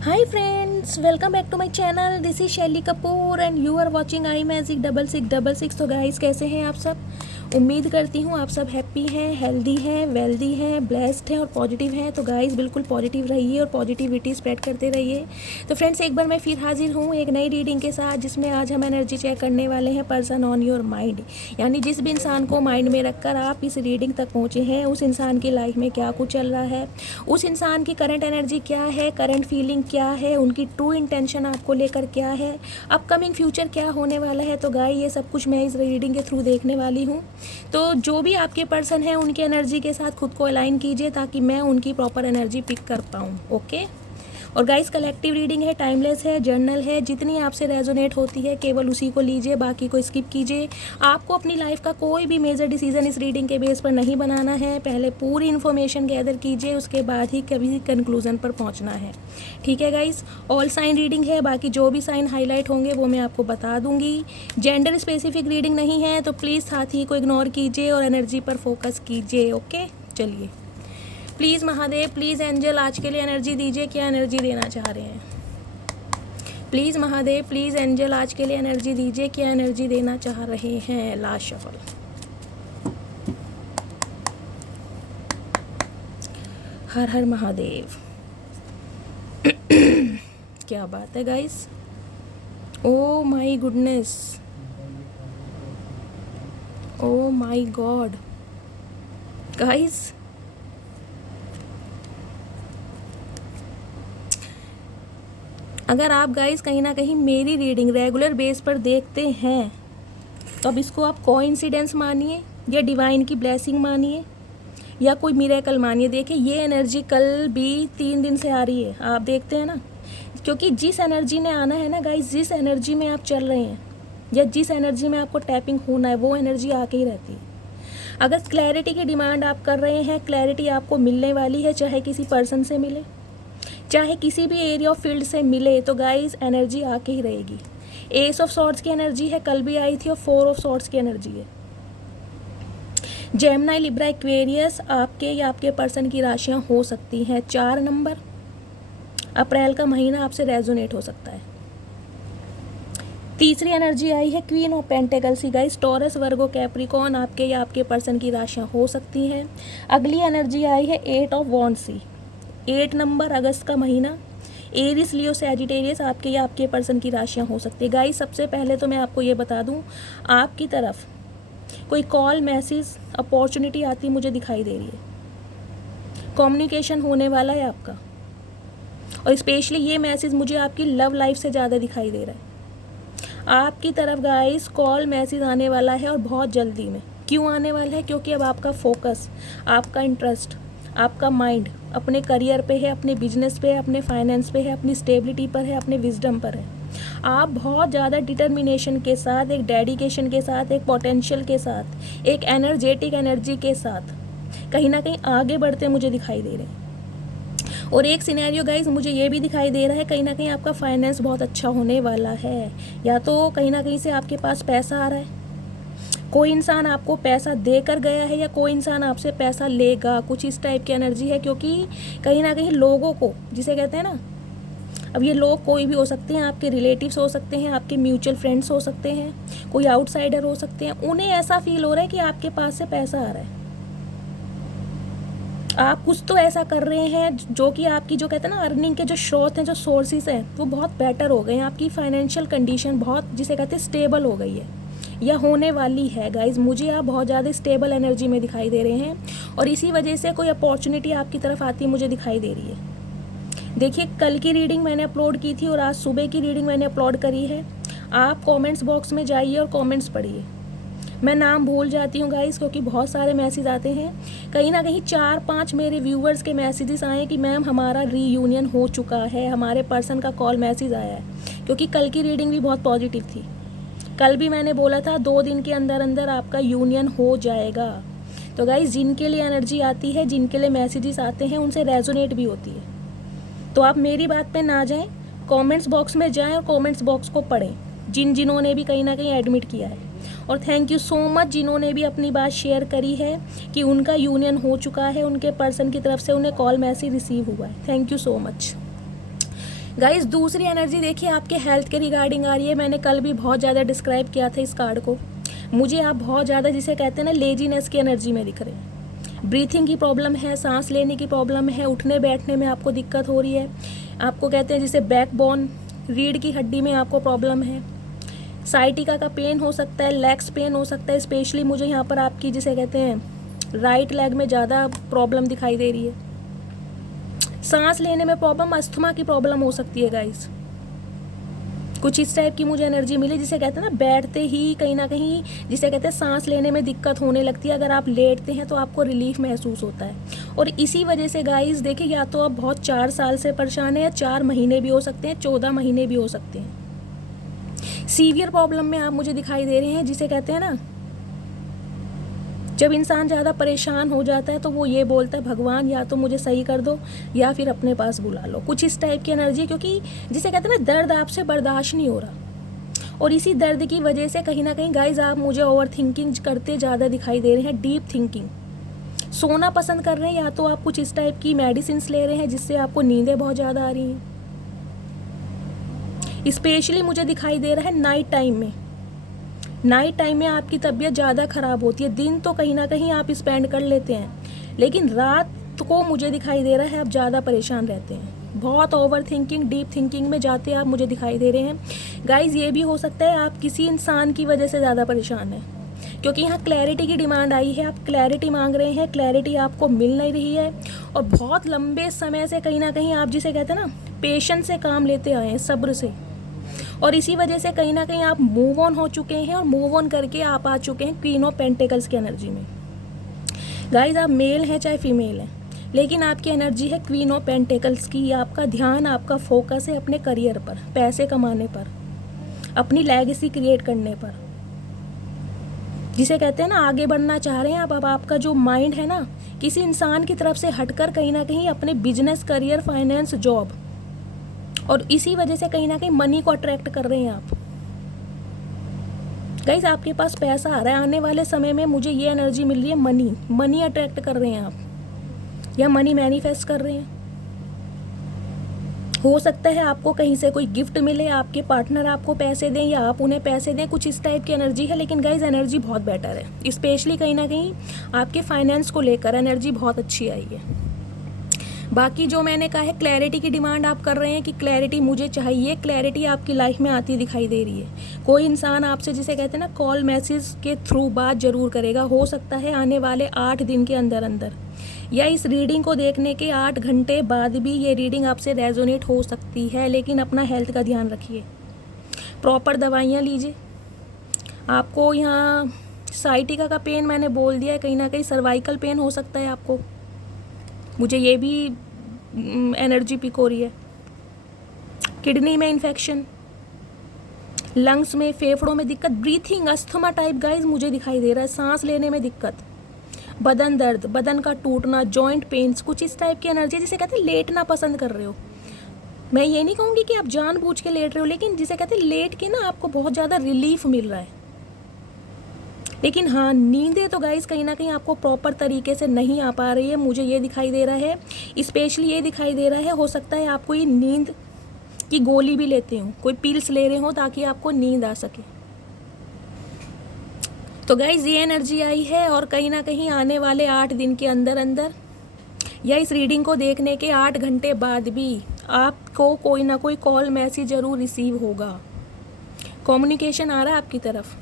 Hi friends, welcome back to my channel. This is शैली Kapoor and you are watching I magic 6666। तो guys कैसे हैं आप सब? उम्मीद करती हूँ आप सब हैप्पी हैं, हेल्दी हैं, वेल्दी हैं, ब्लेस्ड हैं और पॉजिटिव हैं। तो गाइस बिल्कुल पॉजिटिव रहिए और पॉजिटिविटी स्प्रेड करते रहिए। तो फ्रेंड्स एक बार मैं फिर हाजिर हूँ एक नई रीडिंग के साथ, जिसमें आज हम एनर्जी चेक करने वाले हैं पर्सन ऑन योर माइंड। यानी जिस भी इंसान को माइंड में रखकर आप इस रीडिंग तक पहुँचे हैं, उस इंसान की लाइफ में क्या कुछ चल रहा है, उस इंसान की करंट एनर्जी क्या है, करंट फीलिंग क्या है, उनकी ट्रू इंटेंशन आपको लेकर क्या है, अपकमिंग फ्यूचर क्या होने वाला है। तो गाइस ये सब कुछ मैं इस रीडिंग के थ्रू देखने वाली हूँ। तो जो भी आपके पर्सन हैं उनकी एनर्जी के साथ खुद को अलाइन कीजिए ताकि मैं उनकी प्रॉपर एनर्जी पिक कर पाऊँ। ओके। और गाइस कलेक्टिव रीडिंग है, टाइमलेस है, जर्नल है, जितनी आपसे रेजोनेट होती है केवल उसी को लीजिए, बाकी को स्किप कीजिए। आपको अपनी लाइफ का कोई भी मेजर डिसीजन इस रीडिंग के बेस पर नहीं बनाना है। पहले पूरी इन्फॉर्मेशन गैदर कीजिए, उसके बाद ही कभी कंक्लूजन पर पहुंचना है। ठीक है गाइस। ऑल साइन रीडिंग है, बाकी जो भी साइन हाईलाइट होंगे वो मैं आपको बता दूंगी। जेंडर स्पेसिफिक रीडिंग नहीं है, तो प्लीज़ साथी को इग्नोर कीजिए और एनर्जी पर फोकस कीजिए। ओके चलिए। प्लीज़ महादेव, प्लीज़ एंजल आज के लिए एनर्जी दीजिए, क्या एनर्जी देना चाह रहे हैं। प्लीज़ महादेव, प्लीज़ एंजल आज के लिए एनर्जी दीजिए, क्या एनर्जी देना चाह रहे हैं। Last shuffle. हर हर महादेव। क्या बात है guys. Oh my goodness, oh my god guys. अगर आप गाइस कहीं ना कहीं मेरी रीडिंग रेगुलर बेस पर देखते हैं तो अब इसको आप कोइंसिडेंस मानिए या डिवाइन की ब्लेसिंग मानिए या कोई मिरेकल मानिए। देखिए ये एनर्जी कल भी 3 दिन से आ रही है, आप देखते हैं ना। क्योंकि जिस एनर्जी ने आना है ना गाइस, जिस एनर्जी में आप चल रहे हैं या जिस एनर्जी में आपको टैपिंग होना है, वो एनर्जी आके ही रहती है। अगर क्लैरिटी की डिमांड आप कर रहे हैं, क्लैरिटी आपको मिलने वाली है, चाहे किसी पर्सन से मिले, चाहे किसी भी एरिया ऑफ फील्ड से मिले, तो गाइस एनर्जी आके ही रहेगी। एस ऑफ सॉर्ड्स की एनर्जी है, कल भी आई थी, और 4 ऑफ सॉर्ड्स की एनर्जी है। जेमिनी, लिब्रा, एक्वेरियस आपके या आपके पर्सन की राशियां हो सकती हैं। 4 नंबर अप्रैल का महीना आपसे रेजोनेट हो सकता है। तीसरी एनर्जी आई है क्वीन ऑफ पेंटेकल्स की गाइस, टॉरस, वर्गो, कैप्रिकॉर्न आपके या आपके पर्सन की राशियां हो सकती हैं। अगली एनर्जी आई है 8 ऑफ वॉन्ड्स की, 8 नंबर अगस्त का महीना, एरिस, लियो, सैजिटेरियस आपके या आपके पर्सन की राशियां हो सकती है। गाइस सबसे पहले तो मैं आपको ये बता दूं, आपकी तरफ कोई कॉल, मैसेज, अपॉर्चुनिटी आती मुझे दिखाई दे रही है। कम्युनिकेशन होने वाला है आपका, और स्पेशली ये मैसेज मुझे आपकी लव लाइफ से ज़्यादा दिखाई दे रहा है। आपकी तरफ गाइस कॉल, मैसेज आने वाला है और बहुत जल्दी में। क्यों आने वाला है? क्योंकि अब आपका फोकस, आपका इंटरेस्ट, आपका माइंड अपने करियर पे है, अपने बिजनेस पे है, अपने फाइनेंस पे है, अपनी स्टेबिलिटी पर है, अपने विजडम पर है। आप बहुत ज़्यादा डिटर्मिनेशन के साथ, एक डेडिकेशन के साथ, एक पोटेंशियल के साथ, एक एनर्जेटिक एनर्जी के साथ कहीं ना कहीं आगे बढ़ते मुझे दिखाई दे रहे हैं। और एक सिनेरियो गाइज मुझे ये भी दिखाई दे रहा है, कहीं ना कहीं आपका फाइनेंस बहुत अच्छा होने वाला है, या तो कहीं ना कहीं से आपके पास पैसा आ रहा है, कोई इंसान आपको पैसा देकर गया है, या कोई इंसान आपसे पैसा लेगा, कुछ इस टाइप की एनर्जी है। क्योंकि कहीं ना कहीं लोगों को, जिसे कहते हैं ना, अब ये लोग कोई भी हो सकते हैं, आपके रिलेटिव्स हो सकते हैं, आपके म्यूचुअल फ्रेंड्स हो सकते हैं, कोई आउटसाइडर हो सकते हैं, उन्हें ऐसा फील हो रहा है कि आपके पास से पैसा आ रहा है, आप कुछ तो ऐसा कर रहे हैं जो कि आपकी, जो कहते हैं ना, अर्निंग के जो स्रोत हैं, जो सोर्सेज हैं, वो बहुत बेटर हो गए हैं। आपकी फाइनेंशियल कंडीशन बहुत, जिसे कहते हैं, स्टेबल हो गई है या होने वाली है। गाइज मुझे आप बहुत ज़्यादा स्टेबल एनर्जी में दिखाई दे रहे हैं, और इसी वजह से कोई अपॉर्चुनिटी आपकी तरफ आती मुझे दिखाई दे रही है। देखिए कल की रीडिंग मैंने अपलोड की थी और आज सुबह की रीडिंग मैंने अपलोड करी है। आप कमेंट्स बॉक्स में जाइए और कमेंट्स पढ़िए। मैं नाम भूल जाती हूँ गाइस, क्योंकि बहुत सारे मैसेज आते हैं। कहीं ना कहीं 4-5 मेरे व्यूवर्स के मैसेजेस आए कि मैम हमारा रीयूनियन हो चुका है, हमारे पर्सन का कॉल मैसेज आया है। क्योंकि कल की रीडिंग भी बहुत पॉजिटिव थी। कल भी मैंने बोला था 2 दिन के अंदर अंदर आपका यूनियन हो जाएगा। तो गाइस जिनके लिए एनर्जी आती है, जिनके लिए मैसेजेस आते हैं, उनसे रेजोनेट भी होती है। तो आप मेरी बात पे ना जाएं, कमेंट्स बॉक्स में जाएं और कमेंट्स बॉक्स को पढ़ें, जिन्होंने भी कहीं ना कहीं एडमिट किया है। और थैंक यू सो मच जिन्होंने भी अपनी बात शेयर करी है कि उनका यूनियन हो चुका है, उनके पर्सन की तरफ से उन्हें कॉल मैसेज रिसीव हुआ है। Thank you so much. Guys दूसरी एनर्जी देखिए आपके हेल्थ के रिगार्डिंग आ रही है। मैंने कल भी बहुत ज़्यादा डिस्क्राइब किया था इस कार्ड को। मुझे आप बहुत ज़्यादा जिसे कहते हैं ना लेजीनेस की एनर्जी में दिख रहे हैं। ब्रीथिंग की प्रॉब्लम है, सांस लेने की प्रॉब्लम है, उठने बैठने में आपको दिक्कत हो रही है। आपको कहते हैं जिसे बैकबोन, रीढ़ की हड्डी में आपको प्रॉब्लम है। साइटिका का पेन हो सकता है, लेग्स पेन हो सकता है। स्पेशली मुझे यहाँ पर आपकी जिसे कहते हैं राइट लेग में ज़्यादा प्रॉब्लम दिखाई दे रही है। सांस लेने में प्रॉब्लम, अस्थमा की प्रॉब्लम हो सकती है गाइस। कुछ इस टाइप की मुझे एनर्जी मिली जिसे कहते हैं ना बैठते ही कहीं ना कहीं जिसे कहते हैं सांस लेने में दिक्कत होने लगती है। अगर आप लेटते हैं तो आपको रिलीफ महसूस होता है। और इसी वजह से गाइस देखिए, या तो आप बहुत 4 साल से परेशान हैं, या 4 महीने भी हो सकते हैं, 14 महीने भी हो सकते हैं। सीवियर प्रॉब्लम में आप मुझे दिखाई दे रहे हैं जिसे कहते हैं ना, जब इंसान ज़्यादा परेशान हो जाता है तो वो ये बोलता है भगवान या तो मुझे सही कर दो या फिर अपने पास बुला लो। कुछ इस टाइप की एनर्जी, क्योंकि जिसे कहते हैं ना दर्द आपसे बर्दाश्त नहीं हो रहा। और इसी दर्द की वजह से कहीं ना कहीं गाइज आप मुझे ओवर थिंकिंग करते ज़्यादा दिखाई दे रहे हैं, डीप थिंकिंग। सोना पसंद कर रहे हैं, या तो आप कुछ इस टाइप की मेडिसिन ले रहे हैं जिससे आपको नींदें बहुत ज़्यादा आ रही हैं। स्पेशली मुझे दिखाई दे रहा है नाइट टाइम में। नाइट टाइम में आपकी तबीयत ज़्यादा ख़राब होती है। दिन तो कहीं ना कहीं आप स्पेंड कर लेते हैं, लेकिन रात को मुझे दिखाई दे रहा है आप ज़्यादा परेशान रहते हैं। बहुत ओवर थिंकिंग, डीप थिंकिंग में जाते आप मुझे दिखाई दे रहे हैं। गाइज ये भी हो सकता है आप किसी इंसान की वजह से ज़्यादा परेशान हैं, क्योंकि यहाँ क्लैरिटी की डिमांड आई है। आप क्लैरिटी मांग रहे हैं, क्लैरिटी आपको मिल नहीं रही है। और बहुत लंबे समय से कहीं ना कहीं आप जिसे कहते हैं ना पेशेंस से काम लेते आए हैं, सब्र से। और इसी वजह से कहीं ना कहीं आप मूव ऑन हो चुके हैं, और मूव ऑन करके आप आ चुके हैं क्वीन ऑफ पेंटिकल्स की एनर्जी में। गाइज आप मेल हैं चाहे फीमेल हैं, लेकिन आपकी एनर्जी है क्वीन ऑफ पेंटिकल्स की। आपका ध्यान, आपका फोकस है अपने करियर पर, पैसे कमाने पर, अपनी लेगेसी क्रिएट करने पर, जिसे कहते हैं ना आगे बढ़ना चाह रहे हैं आप। अब आपका जो माइंड है ना किसी इंसान की तरफ से हटकर कहीं ना कहीं अपने बिजनेस, करियर, फाइनेंस, जॉब, और इसी वजह से कहीं ना कहीं मनी को अट्रैक्ट कर रहे हैं आप। गाइस आपके पास पैसा आ रहा है, आने वाले समय में मुझे ये एनर्जी मिल रही है मनी अट्रैक्ट कर रहे हैं आप, या मनी मैनिफेस्ट कर रहे हैं। हो सकता है आपको कहीं से कोई गिफ्ट मिले, आपके पार्टनर आपको पैसे दें या आप उन्हें पैसे दें, कुछ इस टाइप की एनर्जी है। लेकिन गाइस एनर्जी बहुत बेटर है, स्पेशली कहीं ना कहीं आपके फाइनेंस को लेकर एनर्जी बहुत अच्छी आई है। बाकी जो मैंने कहा है क्लैरिटी की डिमांड आप कर रहे हैं कि क्लैरिटी मुझे चाहिए, क्लैरिटी आपकी लाइफ में आती दिखाई दे रही है। कोई इंसान आपसे जिसे कहते हैं ना कॉल मैसेज के थ्रू बात जरूर करेगा, हो सकता है आने वाले 8 दिन के अंदर अंदर, या इस रीडिंग को देखने के 8 घंटे बाद भी ये रीडिंग आपसे रेजोनेट हो सकती है। लेकिन अपना हेल्थ का ध्यान रखिए, प्रॉपर दवाइयाँ लीजिए। आपको यहाँ साइटिका का पेन मैंने बोल दिया है, कहीं ना कहीं सर्वाइकल पेन हो सकता है आपको, मुझे ये भी एनर्जी पिक हो रही है। किडनी में इन्फेक्शन, लंग्स में, फेफड़ों में दिक्कत, ब्रीथिंग, अस्थमा टाइप गाइस मुझे दिखाई दे रहा है, सांस लेने में दिक्कत, बदन दर्द, बदन का टूटना, जॉइंट पेन्स, कुछ इस टाइप की एनर्जी। जिसे कहते हैं लेटना पसंद कर रहे हो। मैं ये नहीं कहूँगी कि आप जानबूझ के लेट रहे हो, लेकिन जिसे कहते हैं लेट के ना आपको बहुत ज़्यादा रिलीफ मिल रहा है। लेकिन हाँ, नींदें तो गाइस कहीं ना कहीं आपको प्रॉपर तरीके से नहीं आ पा रही है, मुझे ये दिखाई दे रहा है। स्पेशली ये दिखाई दे रहा है, हो सकता है आप कोई नींद की गोली भी लेते हो, कोई पिल्स ले रहे हो ताकि आपको नींद आ सके। तो गाइस ये एनर्जी आई है, और कहीं ना कहीं आने वाले 8 दिन के अंदर अंदर, या इस रीडिंग को देखने के 8 घंटे बाद भी आपको कोई ना कोई कॉल मैसेज जरूर रिसीव होगा। कम्युनिकेशन आ रहा है आपकी तरफ,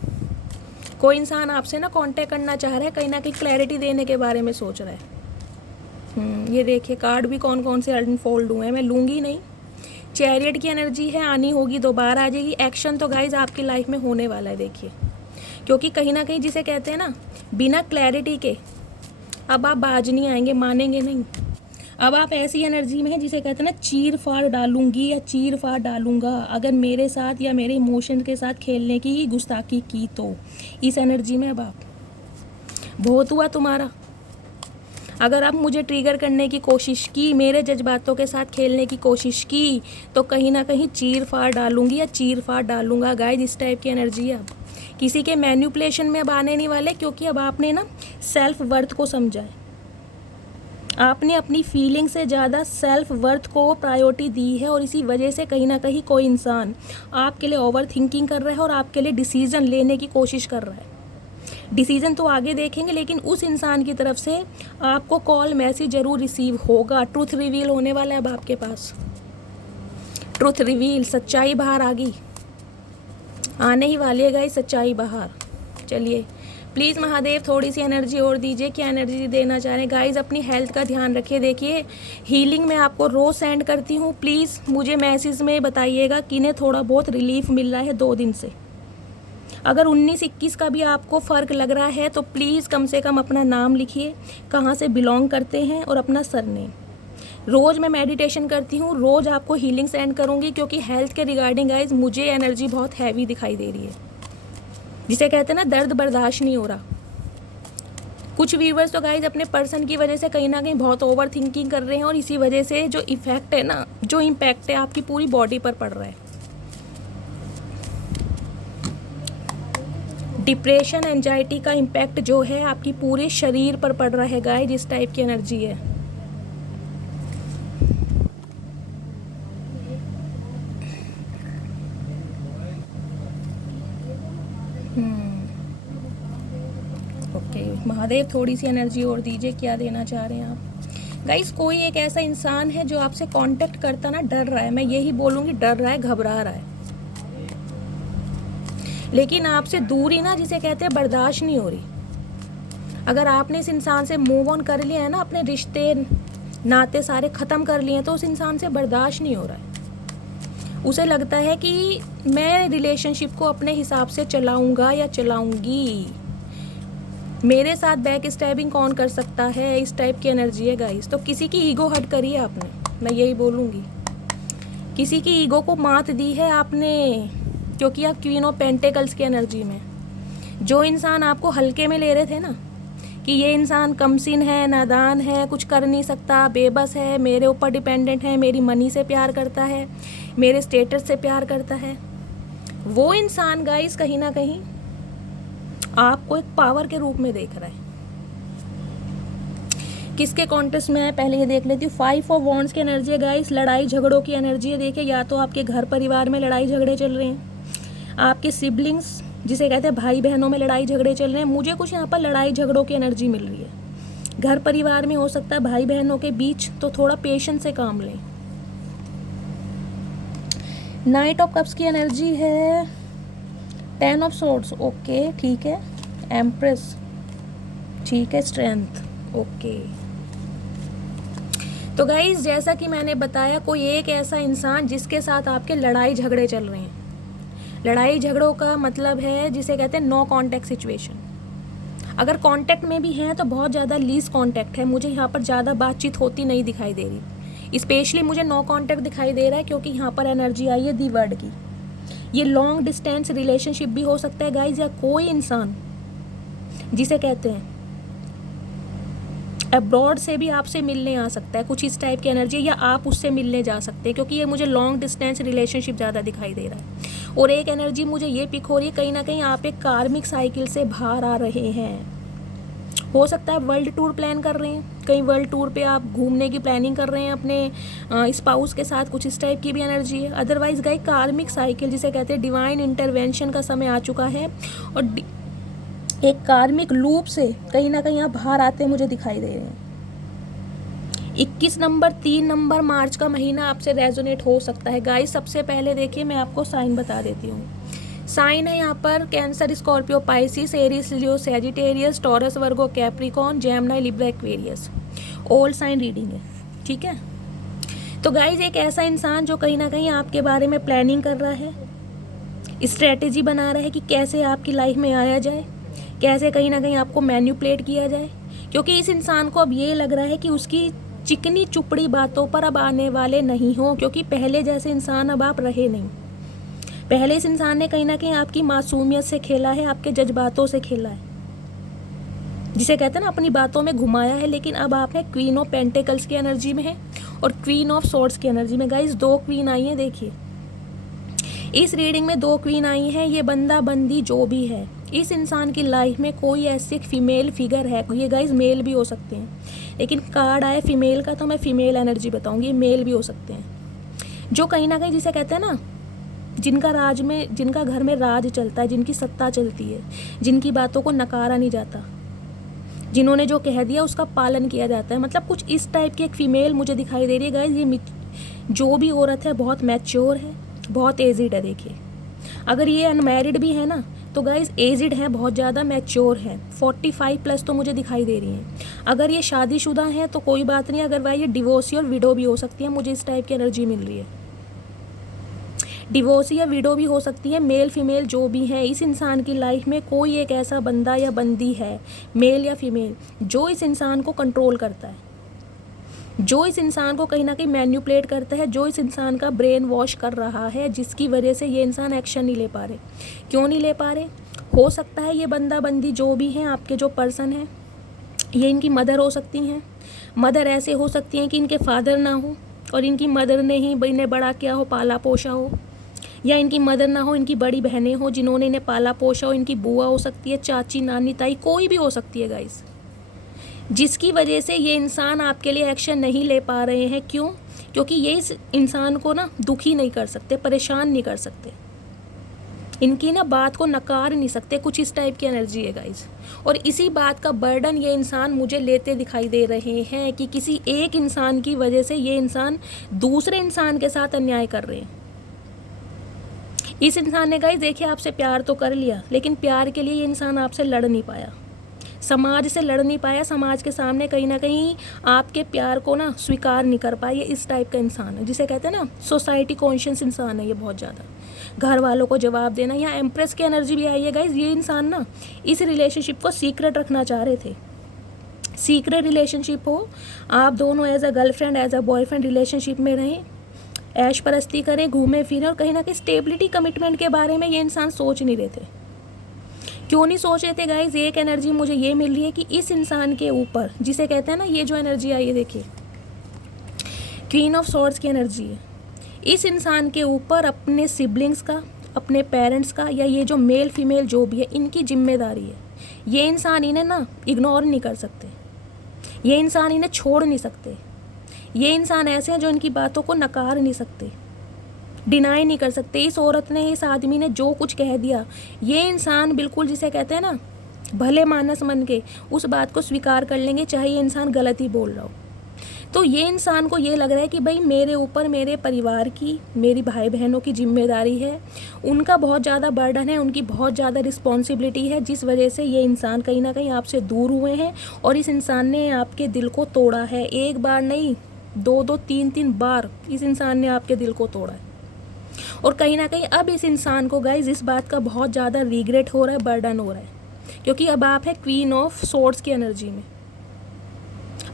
कोई इंसान आपसे ना कांटेक्ट करना चाह रहा है, कहीं ना कहीं क्लैरिटी देने के बारे में सोच रहा है। ये देखिए कार्ड भी कौन कौन से अनफोल्ड हुए हैं, मैं लूँगी नहीं। चैरियट की एनर्जी है, आनी होगी, दोबारा आ जाएगी। एक्शन तो गाइज आपकी लाइफ में होने वाला है, देखिए, क्योंकि कहीं ना कहीं जिसे कहते हैं ना बिना क्लैरिटी के अब आप बाज नहीं आएंगे, मानेंगे नहीं। अब आप ऐसी एनर्जी में हैं जिसे कहते हैं ना चीर फाड़ डालूंगी या चीर फाड़ डालूंगा अगर मेरे साथ या मेरे इमोशन के साथ खेलने की गुस्ताखी की तो। इस एनर्जी में अब आप, बहुत हुआ तुम्हारा। अगर आप मुझे ट्रिगर करने की कोशिश की, मेरे जज्बातों के साथ खेलने की कोशिश की, तो कहीं ना कहीं चीर फाड़ डालूंगी या चीर फाड़ डालूंगा। गाइस इस टाइप की एनर्जी है। अब किसी के मैन्युपुलेशन में अब आने नहीं वाले, क्योंकि अब आपने ना सेल्फ वर्थ को समझा है। आपने अपनी फीलिंग से ज़्यादा सेल्फ वर्थ को प्रायोरिटी दी है और इसी वजह से कहीं ना कहीं कोई इंसान आपके लिए ओवर थिंकिंग कर रहा है और आपके लिए डिसीज़न लेने की कोशिश कर रहा है। डिसीज़न तो आगे देखेंगे, लेकिन उस इंसान की तरफ से आपको कॉल मैसेज ज़रूर रिसीव होगा। ट्रूथ रिवील होने वाला है अब आपके पास। ट्रूथ रिवील, सच्चाई बाहर आ गई, आने ही वाली है गाइस सच्चाई बाहर। चलिए प्लीज़ महादेव थोड़ी सी एनर्जी और दीजिए, क्या एनर्जी देना चाह रहे हैं गाइस। अपनी हेल्थ का ध्यान रखिए। देखिए हीलिंग मैं आपको रोज़ सेंड करती हूँ, प्लीज़ मुझे मैसेज में बताइएगा किन्हें थोड़ा बहुत रिलीफ मिल रहा है 2 दिन से। अगर 19-21 का भी आपको फ़र्क लग रहा है तो प्लीज़ कम से कम अपना नाम लिखिए, कहाँ से बिलोंग करते हैं और अपना सरनेम। रोज़ मैं मेडिटेशन करती हूँ, रोज़ आपको हीलिंग सेंड करूँगी, क्योंकि हेल्थ के रिगार्डिंग गाइज मुझे एनर्जी बहुत हैवी दिखाई दे रही है, जिसे कहते हैं ना दर्द बर्दाश्त नहीं हो रहा। कुछ व्यूवर्स तो गाइज अपने पर्सन की वजह से कहीं ना कहीं बहुत ओवर थिंकिंग कर रहे हैं और इसी वजह से जो इफ़ेक्ट है ना, जो इम्पैक्ट है आपकी पूरी बॉडी पर पड़ रहा है। डिप्रेशन, एंजाइटी का इम्पैक्ट जो है आपकी पूरे शरीर पर पड़ रहा है गाइज, इस टाइप की एनर्जी है। ओके महादेव थोड़ी सी एनर्जी और दीजिए, क्या देना चाह रहे हैं आप गाइस। कोई एक ऐसा इंसान है जो आपसे कांटेक्ट करता ना डर रहा है, मैं यही बोलूँगी डर रहा है, घबरा रहा है, लेकिन आपसे दूरी ना जिसे कहते हैं बर्दाश्त नहीं हो रही। अगर आपने इस इंसान से मूव ऑन कर लिया है ना, अपने रिश्ते नाते सारे ख़त्म कर लिए हैं, तो उस इंसान से बर्दाश्त नहीं हो रहा है। उसे लगता है कि मैं रिलेशनशिप को अपने हिसाब से चलाऊँगा या चलाऊँगी, मेरे साथ बैक स्टैबिंग कौन कर सकता है, इस टाइप की एनर्जी है गाइस। तो किसी की ईगो हर्ट करी है आपने, मैं यही बोलूँगी, किसी की ईगो को मात दी है आपने, क्योंकि आप क्वीन ऑफ पेंटिकल्स की एनर्जी में जो इंसान आपको हल्के में ले रहे थे ना कि ये इंसान कमसिन है, नादान है, कुछ कर नहीं सकता, बेबस है, मेरे ऊपर डिपेंडेंट है, मेरी मनी से प्यार करता है, मेरे स्टेटस से प्यार करता है, वो इंसान गाइस कहीं ना कहीं आपको एक पावर के रूप में देख रहा है। किसके कॉन्टेस्ट में है पहले ये देख लेती हूँ। 5 ऑफ वॉन्ड्स की एनर्जी है गाइस, लड़ाई झगड़ों की एनर्जी है। देखिए या तो आपके घर परिवार में लड़ाई झगड़े चल रहे हैं, आपके सिबलिंग्स जिसे कहते हैं भाई बहनों में लड़ाई झगड़े चल रहे हैं। मुझे कुछ यहाँ पर लड़ाई झगड़ों की एनर्जी मिल रही है, घर परिवार में हो सकता है, भाई बहनों के बीच, तो थोड़ा पेशेंस से काम लें। नाइट ऑफ कप्स की एनर्जी है, 10 ऑफ सोर्ड्स, ओके ठीक है, एम्प्रेस ठीक है, स्ट्रेंथ ओके। तो गाइज जैसा कि मैंने बताया, कोई एक ऐसा इंसान जिसके साथ आपके लड़ाई झगड़े चल रहे हैं। लड़ाई झगड़ों का मतलब है जिसे कहते हैं नो कांटेक्ट सिचुएशन। अगर कांटेक्ट में भी हैं तो बहुत ज़्यादा लीज कांटेक्ट है, मुझे यहाँ पर ज़्यादा बातचीत होती नहीं दिखाई दे रही। स्पेशली मुझे नो कांटेक्ट दिखाई दे रहा है क्योंकि यहाँ पर एनर्जी आई है दी वर्ड की। ये लॉन्ग डिस्टेंस रिलेशनशिप भी हो सकता है गाइज, या कोई इंसान जिसे कहते हैं अब्रॉड से भी आपसे मिलने आ सकता है, कुछ इस टाइप की एनर्जी, या आप उससे मिलने जा सकते हैं, क्योंकि ये मुझे लॉन्ग डिस्टेंस रिलेशनशिप ज़्यादा दिखाई दे रहा है। और एक एनर्जी मुझे ये पिक हो रही है, कहीं ना कहीं आप एक कार्मिक साइकिल से बाहर आ रहे हैं। हो सकता है वर्ल्ड टूर प्लान कर रहे हैं, कहीं वर्ल्ड टूर पे आप घूमने की प्लानिंग कर रहे हैं अपने स्पाउस के साथ, कुछ इस टाइप की भी एनर्जी है। अदरवाइज गाइस कार्मिक साइकिल जिसे कहते हैं डिवाइन इंटरवेंशन का समय आ चुका है और एक कार्मिक लूप से कहीं ना कहीं आप बाहर आते मुझे दिखाई दे रहे हैं। 21 नंबर 3 नंबर मार्च का महीना आपसे रेजोनेट हो सकता है गाइस। सबसे पहले देखिए मैं आपको साइन बता देती हूँ। साइन है यहाँ पर Cancer, Scorpio, Pisces, Aries, Leo, Sagittarius, Taurus, Virgo, Capricorn, Gemini, Libra, Aquarius. All sign reading है, ठीक है। तो गाइज एक ऐसा इंसान जो कहीं ना कहीं आपके बारे में प्लानिंग कर रहा है, स्ट्रेटेजी बना रहा है कि कैसे आपकी लाइफ में आया जाए, कैसे कहीं ना कहीं आपको मैन्युपुलेट किया जाए, क्योंकि इस इंसान को अब ये लग रहा है कि उसकी चिकनी चुपड़ी बातों पर अब आने वाले नहीं हो, क्योंकि पहले जैसे इंसान अब आप रहे नहीं। पहले इस इंसान ने कहीं ना कहीं आपकी मासूमियत से खेला है, आपके जज्बातों से खेला है, जिसे कहते हैं ना अपनी बातों में घुमाया है। लेकिन अब आप है क्वीन ऑफ पेंटिकल्स की एनर्जी में है और क्वीन ऑफ सोर्ड्स की एनर्जी में। गाइस 2 क्वीन आई हैं, देखिए इस रीडिंग में 2 क्वीन आई हैं। ये बंदा बंदी जो भी है, इस इंसान की लाइफ में कोई ऐसी फीमेल फिगर है, ये गाइस मेल भी हो सकते हैं लेकिन कार्ड आए फीमेल का तो मैं फीमेल एनर्जी बताऊंगी, मेल भी हो सकते हैं, जो कहीं ना कहीं जिसे कहते हैं ना, जिनका घर में राज चलता है, जिनकी सत्ता चलती है, जिनकी बातों को नकारा नहीं जाता, जिन्होंने जो कह दिया उसका पालन किया जाता है। मतलब कुछ इस टाइप की एक फ़ीमेल मुझे दिखाई दे रही है गाइस। ये जो भी औरत है बहुत मैच्योर है, बहुत एजिड है। देखिए अगर ये अनमैरिड भी है ना तो गाइस एजिड है, बहुत ज़्यादा मैच्योर है, 45 प्लस तो मुझे दिखाई दे रही हैं। अगर ये शादीशुदा हैं तो कोई बात नहीं, अगर भाई ये डिवोर्सी और विडो भी हो सकती है, मुझे इस टाइप की एनर्जी मिल रही है। डिवोर्सी या विडो भी हो सकती है, मेल फीमेल जो भी है। इस इंसान की लाइफ में कोई एक ऐसा बंदा या बंदी है, मेल या फीमेल, जो इस इंसान को कंट्रोल करता है, जो इस इंसान को कहीं ना कहीं मैन्युपुलेट करता है, जो इस इंसान का ब्रेन वॉश कर रहा है, जिसकी वजह से ये इंसान एक्शन नहीं ले पा रहे। क्यों नहीं ले पा रहे? हो सकता है ये बंदा बंदी जो भी हैं, आपके जो पर्सन हैं, ये इनकी मदर हो सकती हैं। मदर ऐसे हो सकती हैं कि इनके फादर ना हो और इनकी मदर ने ही इन्हें बड़ा किया हो, पाला पोषा हो, या इनकी मदर ना हो, इनकी बड़ी बहनें हो जिन्होंने इन्हें पाला पोषा हो, इनकी बुआ हो सकती है, चाची, नानी, ताई, कोई भी हो सकती है गाइस, जिसकी वजह से ये इंसान आपके लिए एक्शन नहीं ले पा रहे हैं। क्यों? क्योंकि ये इस इंसान को ना दुखी नहीं कर सकते, परेशान नहीं कर सकते, इनकी ना बात को नकार नहीं सकते। कुछ इस टाइप की एनर्जी है गाइस, और इसी बात का बर्डन ये इंसान मुझे लेते दिखाई दे रहे हैं कि किसी एक इंसान की वजह से ये इंसान दूसरे इंसान के साथ अन्याय कर रहे हैं। इस इंसान ने गाइस देखिए आपसे प्यार तो कर लिया, लेकिन प्यार के लिए ये इंसान आपसे लड़ नहीं पाया, समाज से लड़ नहीं पाया, समाज के सामने कहीं ना कहीं आपके प्यार को ना स्वीकार नहीं कर पाया। ये इस टाइप का इंसान है जिसे कहते हैं ना सोसाइटी कॉन्शियस इंसान है ये, बहुत ज़्यादा घर वालों को जवाब देना। यहाँ एम्प्रेस की एनर्जी भी आई है गाइस। ये इंसान ना इस रिलेशनशिप को सीक्रेट रखना चाह रहे थे, सीक्रेट रिलेशनशिप हो, आप दोनों as a girlfriend as a boyfriend relationship में रहें, ऐश परस्ती करें, घूमें फिरें, और कहीं ना कहीं स्टेबिलिटी कमिटमेंट के बारे में ये इंसान सोच नहीं रहे थे। क्यों नहीं सोच रहे थे गाइज? एक एनर्जी मुझे ये मिल रही है कि इस इंसान के ऊपर, जिसे कहते हैं ना, ये जो एनर्जी आई है देखिए क्वीन ऑफ सॉर्ड्स की एनर्जी है, इस इंसान के ऊपर अपने सिबलिंग्स का, अपने पेरेंट्स का, या ये जो मेल फीमेल जो भी है, इनकी जिम्मेदारी है। ये इंसान इन्हें ना इग्नोर नहीं कर सकते, ये इंसान इन्हें छोड़ नहीं सकते। ये इंसान ऐसे हैं जो इनकी बातों को नकार नहीं सकते, डिनाई नहीं कर सकते। इस औरत ने, इस आदमी ने जो कुछ कह दिया, ये इंसान बिल्कुल जिसे कहते हैं ना भले मानस मन के उस बात को स्वीकार कर लेंगे, चाहे ये इंसान गलत ही बोल रहा हो। तो ये इंसान को ये लग रहा है कि भाई मेरे ऊपर मेरे परिवार की, मेरी भाई बहनों की जिम्मेदारी है, उनका बहुत ज़्यादा बर्डन है, उनकी बहुत ज़्यादा रिस्पॉन्सिबिलिटी है, जिस वजह से ये इंसान कहीं ना कहीं आपसे दूर हुए हैं। और इस इंसान ने आपके दिल को तोड़ा है, एक बार नहीं, दो दो तीन तीन बार इस इंसान ने आपके दिल को तोड़ा है। और कहीं ना कहीं अब इस इंसान को गाइज इस बात का बहुत ज़्यादा रिग्रेट हो रहा है, बर्डन हो रहा है, क्योंकि अब आप है क्वीन ऑफ सोर्ड्स की एनर्जी में।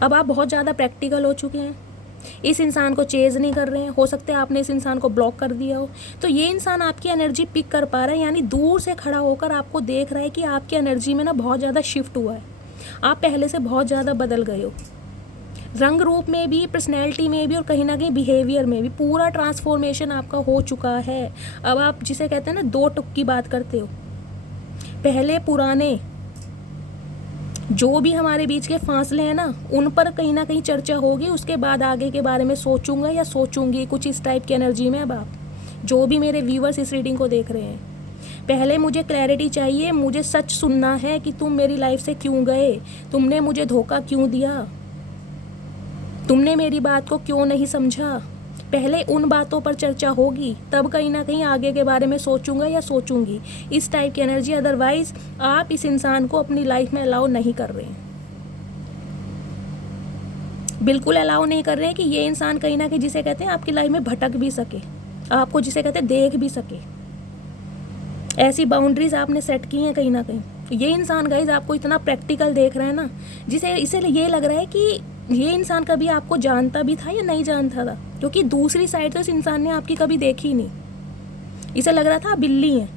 अब आप बहुत ज़्यादा प्रैक्टिकल हो चुके हैं, इस इंसान को चेज़ नहीं कर रहे हैं। हो सकता है आपने इस इंसान को ब्लॉक कर दिया हो, तो ये इंसान आपकी एनर्जी पिक कर पा रहा है, यानी दूर से खड़ा होकर आपको देख रहा है कि आपकी एनर्जी में ना बहुत ज़्यादा शिफ्ट हुआ है, आप पहले से बहुत ज़्यादा बदल गए हो, रंग रूप में भी, पर्सनैलिटी में भी, और कहीं ना कहीं बिहेवियर में भी पूरा ट्रांसफॉर्मेशन आपका हो चुका है। अब आप जिसे कहते हैं ना दो टुक की बात करते हो, पहले पुराने जो भी हमारे बीच के फासले हैं ना, उन पर कहीं ना कहीं चर्चा होगी, उसके बाद आगे के बारे में सोचूंगा या सोचूंगी, कुछ इस टाइप की एनर्जी में। अब आप जो भी मेरे व्यूवर्स इस रीडिंग को देख रहे हैं, पहले मुझे क्लैरिटी चाहिए, मुझे सच सुनना है कि तुम मेरी लाइफ से क्यों गए, तुमने मुझे धोखा क्यों दिया, तुमने मेरी बात को क्यों नहीं समझा। पहले उन बातों पर चर्चा होगी, तब कहीं ना कहीं आगे के बारे में सोचूंगा या सोचूंगी, इस टाइप की एनर्जी। अदरवाइज आप इस इंसान को अपनी लाइफ में अलाउ नहीं कर रहे हैं, बिल्कुल अलाउ नहीं कर रहे हैं कि ये इंसान कहीं ना कहीं जिसे कहते हैं आपकी लाइफ में भटक भी सके, आपको जिसे कहते हैं देख भी सके। ऐसी बाउंड्रीज आपने सेट की हैं कहीं ना कहीं। ये इंसान गाइज आपको इतना प्रैक्टिकल देख रहा है ना, जिसे इसे ये लग रहा है कि ये इंसान कभी आपको जानता भी था या नहीं जानता था, क्योंकि दूसरी साइड तो इस इंसान ने आपकी कभी देखी ही नहीं। इसे लग रहा था बिल्ली है,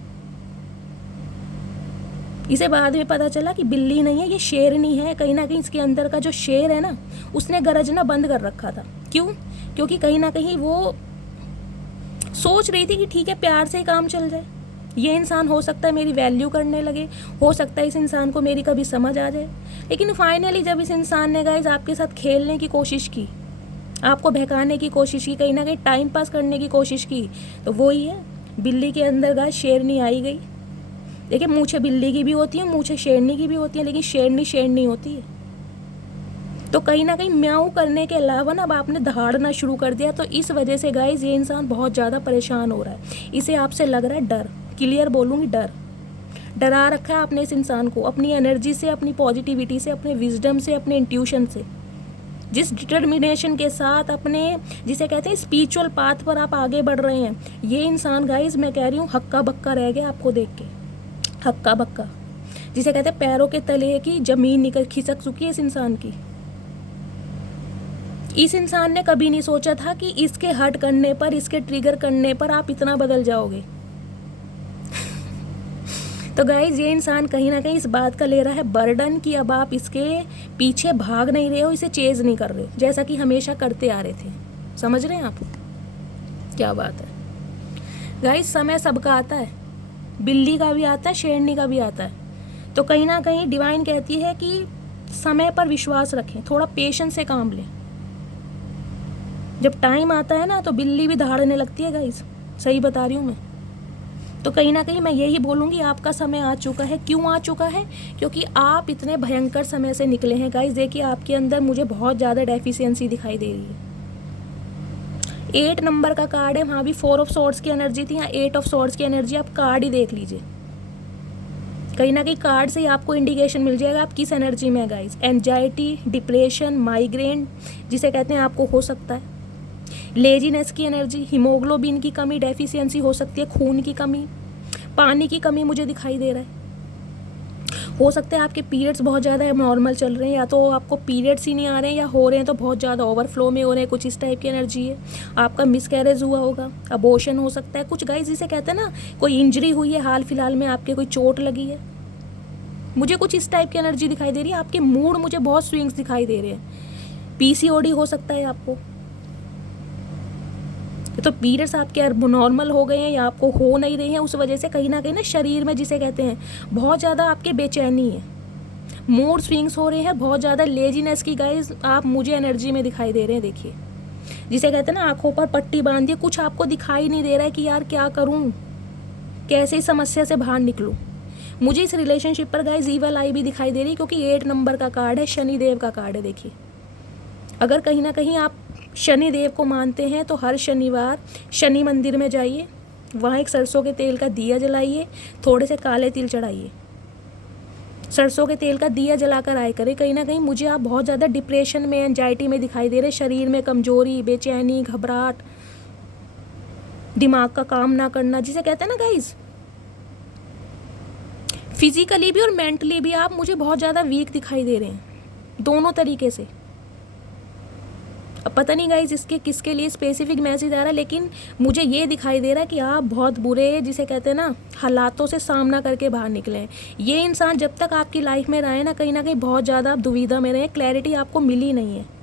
इसे बाद में पता चला कि बिल्ली नहीं है, ये शेरनी है। कहीं ना कहीं इसके अंदर का जो शेर है ना, उसने गरजना बंद कर रखा था। क्यों? क्योंकि कहीं ना कहीं वो सोच रही थी कि ठीक है प्यार से ही काम चल जाए, ये इंसान हो सकता है मेरी वैल्यू करने लगे, हो सकता है इस इंसान को मेरी कभी समझ आ जाए। लेकिन फाइनली जब इस इंसान ने गाइस आपके साथ खेलने की कोशिश की, आपको बहकाने की कोशिश की, कहीं ना कहीं टाइम पास करने की कोशिश की, तो वो ही है, बिल्ली के अंदर गाइस शेरनी आई गई। देखिए मूंछें बिल्ली की भी होती हैं, मूंछें शेरनी की भी होती हैं, लेकिन शेरनी शेरनी होती है। तो कहीं ना कहीं म्याऊं करने के अलावा ना अब आपने दहाड़ना शुरू कर दिया। तो इस वजह से गाइस ये इंसान बहुत ज़्यादा परेशान हो रहा है। इसे आपसे लग रहा है डर, क्लियर बोलूँगी डर। डरा रखा है आपने इस इंसान को अपनी एनर्जी से, अपनी पॉजिटिविटी से, अपने विजडम से, अपने इंट्यूशन से। जिस डिटर्मिनेशन के साथ अपने जिसे कहते हैं स्पिरिचुअल पाथ पर आप आगे बढ़ रहे हैं, ये इंसान गाइस मैं कह रही हूँ हक्का बक्का रह गया आपको देख के। हक्का बक्का जिसे कहते हैं पैरों के तले की ज़मीन निकल खिसक चुकी है इस इंसान की। इस इंसान ने कभी नहीं सोचा था कि इसके हर्ट करने पर, इसके ट्रिगर करने पर आप इतना बदल जाओगे। तो गाइज ये इंसान कहीं ना कहीं इस बात का ले रहा है बर्डन कि अब आप इसके पीछे भाग नहीं रहे हो, इसे चेज नहीं कर रहे हो, जैसा कि हमेशा करते आ रहे थे। समझ रहे हैं आप क्या बात है? गाइज समय सबका आता है, बिल्ली का भी आता है, शेरनी का भी आता है। तो कहीं ना कहीं डिवाइन कहती है कि समय पर विश्वास रखें, थोड़ा पेशेंस से काम लें। जब टाइम आता है ना तो बिल्ली भी दहाड़ने लगती है गाइस, सही बता रही हूँ मैं। तो कहीं ना कहीं मैं यही बोलूँगी आपका समय आ चुका है। क्यों आ चुका है? क्योंकि आप इतने भयंकर समय से निकले हैं गाइस। देखिए आपके अंदर मुझे बहुत ज़्यादा डेफिशिएंसी दिखाई दे रही है। 8 नंबर का कार्ड है, वहाँ भी 4 ऑफ सॉर्ड्स की एनर्जी थी, यहाँ 8 ऑफ सॉर्ड्स की एनर्जी। आप कार्ड ही देख लीजिए, कहीं ना कहीं कार्ड से ही आपको इंडिकेशन मिल जाएगा आप किस एनर्जी में है गाइस। एंजाइटी, डिप्रेशन, माइग्रेन जिसे कहते हैं आपको हो सकता है। लेजीनेस की एनर्जी, हीमोग्लोबिन की कमी, डेफिशिएंसी हो सकती है, खून की कमी, पानी की कमी मुझे दिखाई दे रहा है। हो सकता है आपके पीरियड्स बहुत ज़्यादा नॉर्मल चल रहे हैं, या तो आपको पीरियड्स ही नहीं आ रहे हैं, या हो रहे हैं तो बहुत ज़्यादा ओवरफ्लो में हो रहे हैं, कुछ इस टाइप की एनर्जी है। आपका मिसकैरेज हुआ होगा, अबॉर्शन हो सकता है। कुछ गाइस जिसे कहते हैं ना कोई इंजरी हुई है हाल फिलहाल में, आपके कोई चोट लगी है, मुझे कुछ इस टाइप की एनर्जी दिखाई दे रही है। आपके मूड मुझे बहुत स्विंग्स दिखाई दे रहे हैं। पीसीओडी हो सकता है आपको, तो पीरियड्स आपके नॉर्मल हो गए हैं या आपको हो नहीं रहे हैं, उस वजह से कहीं ना शरीर में जिसे कहते हैं बहुत ज़्यादा आपके बेचैनी है, मूड स्विंग्स हो रहे हैं, बहुत ज़्यादा लेजीनेस की गाइस आप मुझे एनर्जी में दिखाई दे रहे हैं। देखिए जिसे कहते हैं ना आंखों पर पट्टी बांध दी, कुछ आपको दिखाई नहीं दे रहा है कि यार क्या करूँ, कैसे इस समस्या से बाहर निकलूँ। मुझे इस रिलेशनशिप पर गाइस ईवल आई भी दिखाई दे रही है, क्योंकि 8 नंबर का कार्ड है, शनिदेव का कार्ड है। देखिए अगर कहीं ना कहीं आप शनि देव को मानते हैं तो हर शनिवार शनि मंदिर में जाइए, वहाँ एक सरसों के तेल का दिया जलाइए, थोड़े से काले तिल चढ़ाइए, सरसों के तेल का दिया जलाकर आए करें। कहीं ना कहीं मुझे आप बहुत ज़्यादा डिप्रेशन में, एंजाइटी में दिखाई दे रहे, शरीर में कमजोरी, बेचैनी, घबराहट, दिमाग का काम ना करना जिसे कहते हैं ना गाइज, फिजिकली भी और मेंटली भी आप मुझे बहुत ज़्यादा वीक दिखाई दे रहे हैं, दोनों तरीके से। अब पता नहीं गाइज इसके किसके लिए स्पेसिफिक मैसेज आ रहा है, लेकिन मुझे ये दिखाई दे रहा है कि आप बहुत बुरे जिसे कहते हैं ना हालातों से सामना करके बाहर निकले हैं। ये इंसान जब तक आपकी लाइफ में रहा है ना, कहीं ना कहीं बहुत ज़्यादा आप दुविधा में रहे, क्लैरिटी आपको मिली नहीं है।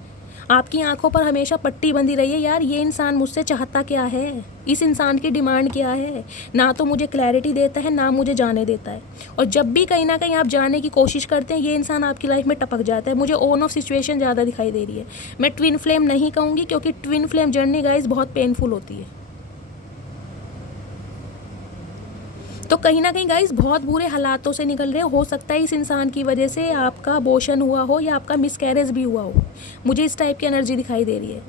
आपकी आंखों पर हमेशा पट्टी बंधी रही है, यार ये इंसान मुझसे चाहता क्या है, इस इंसान की डिमांड क्या है। ना तो मुझे क्लैरिटी देता है, ना मुझे जाने देता है। और जब भी कहीं ना कहीं आप जाने की कोशिश करते हैं, ये इंसान आपकी लाइफ में टपक जाता है। मुझे ऑन ऑफ सिचुएशन ज़्यादा दिखाई दे रही है। मैं ट्विन फ्लेम नहीं कहूँगी, क्योंकि ट्विन फ्लेम जर्नी गाइस बहुत पेनफुल होती है। तो कहीं ना कहीं गाइस बहुत बुरे हालातों से निकल रहे हो सकता है इस इंसान की वजह से आपका अबॉर्शन हुआ हो या आपका मिसकैरेज भी हुआ हो, मुझे इस टाइप की एनर्जी दिखाई दे रही है।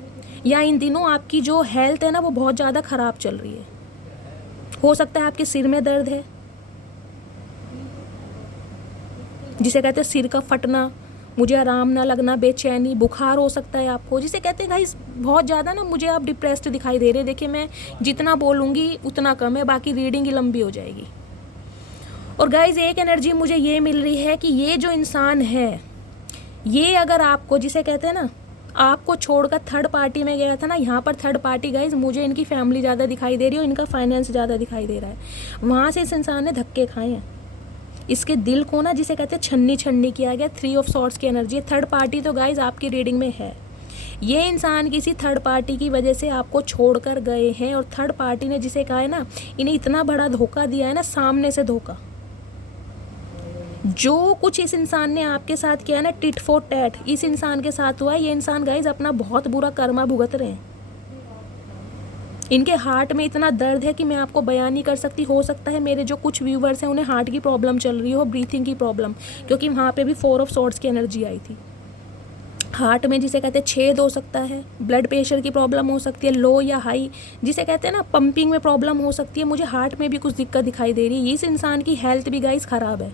या इन दिनों आपकी जो हेल्थ है ना वो बहुत ज़्यादा ख़राब चल रही है। हो सकता है आपके सिर में दर्द है, जिसे कहते हैं सिर का फटना, मुझे आराम ना लगना, बेचैनी, बुखार हो सकता है आपको, जिसे कहते हैं गाइस बहुत ज़्यादा ना मुझे आप डिप्रेस्ड दिखाई दे रहे हैं। देखिए मैं जितना बोलूँगी उतना कम है, बाकी रीडिंग ही लंबी हो जाएगी। और गाइस एक एनर्जी मुझे ये मिल रही है कि ये जो इंसान है, ये अगर आपको जिसे कहते हैं ना आपको छोड़कर थर्ड पार्टी में गया था ना, यहाँ पर थर्ड पार्टी गाइस मुझे इनकी फैमिली ज़्यादा दिखाई दे रही है और इनका फाइनेंस ज़्यादा दिखाई दे रहा है। वहाँ से इस इंसान ने धक्के खाए हैं, इसके दिल को ना जिसे कहते हैं छन्नी छन्नी किया गया। 3 ऑफ सॉर्ड्स की एनर्जी है। थर्ड पार्टी तो गाइज आपकी रीडिंग में है, ये इंसान किसी थर्ड पार्टी की वजह से आपको छोड़कर गए हैं, और थर्ड पार्टी ने, जिसे कहा है ना, इन्हें इतना बड़ा धोखा दिया है ना, सामने से धोखा। जो कुछ इस इंसान ने आपके साथ किया ना, टिट फॉर टैट, इस इंसान के साथ हुआ है। ये इंसान गाइज अपना बहुत बुरा कर्मा भुगत रहे हैं। इनके हार्ट में इतना दर्द है कि मैं आपको बयान नहीं कर सकती। हो सकता है मेरे जो कुछ व्यूवर्स हैं उन्हें हार्ट की प्रॉब्लम चल रही हो, ब्रीथिंग की प्रॉब्लम, क्योंकि वहाँ पे भी 4 ऑफ सॉर्ड्स की एनर्जी आई थी। हार्ट में जिसे कहते हैं छेद हो सकता है, ब्लड प्रेशर की प्रॉब्लम हो सकती है, लो या हाई, जिसे कहते हैं ना पंपिंग में प्रॉब्लम हो सकती है। मुझे हार्ट में भी कुछ दिक्कत दिखाई दे रही है। इस इंसान की हेल्थ भी गाइस ख़राब है।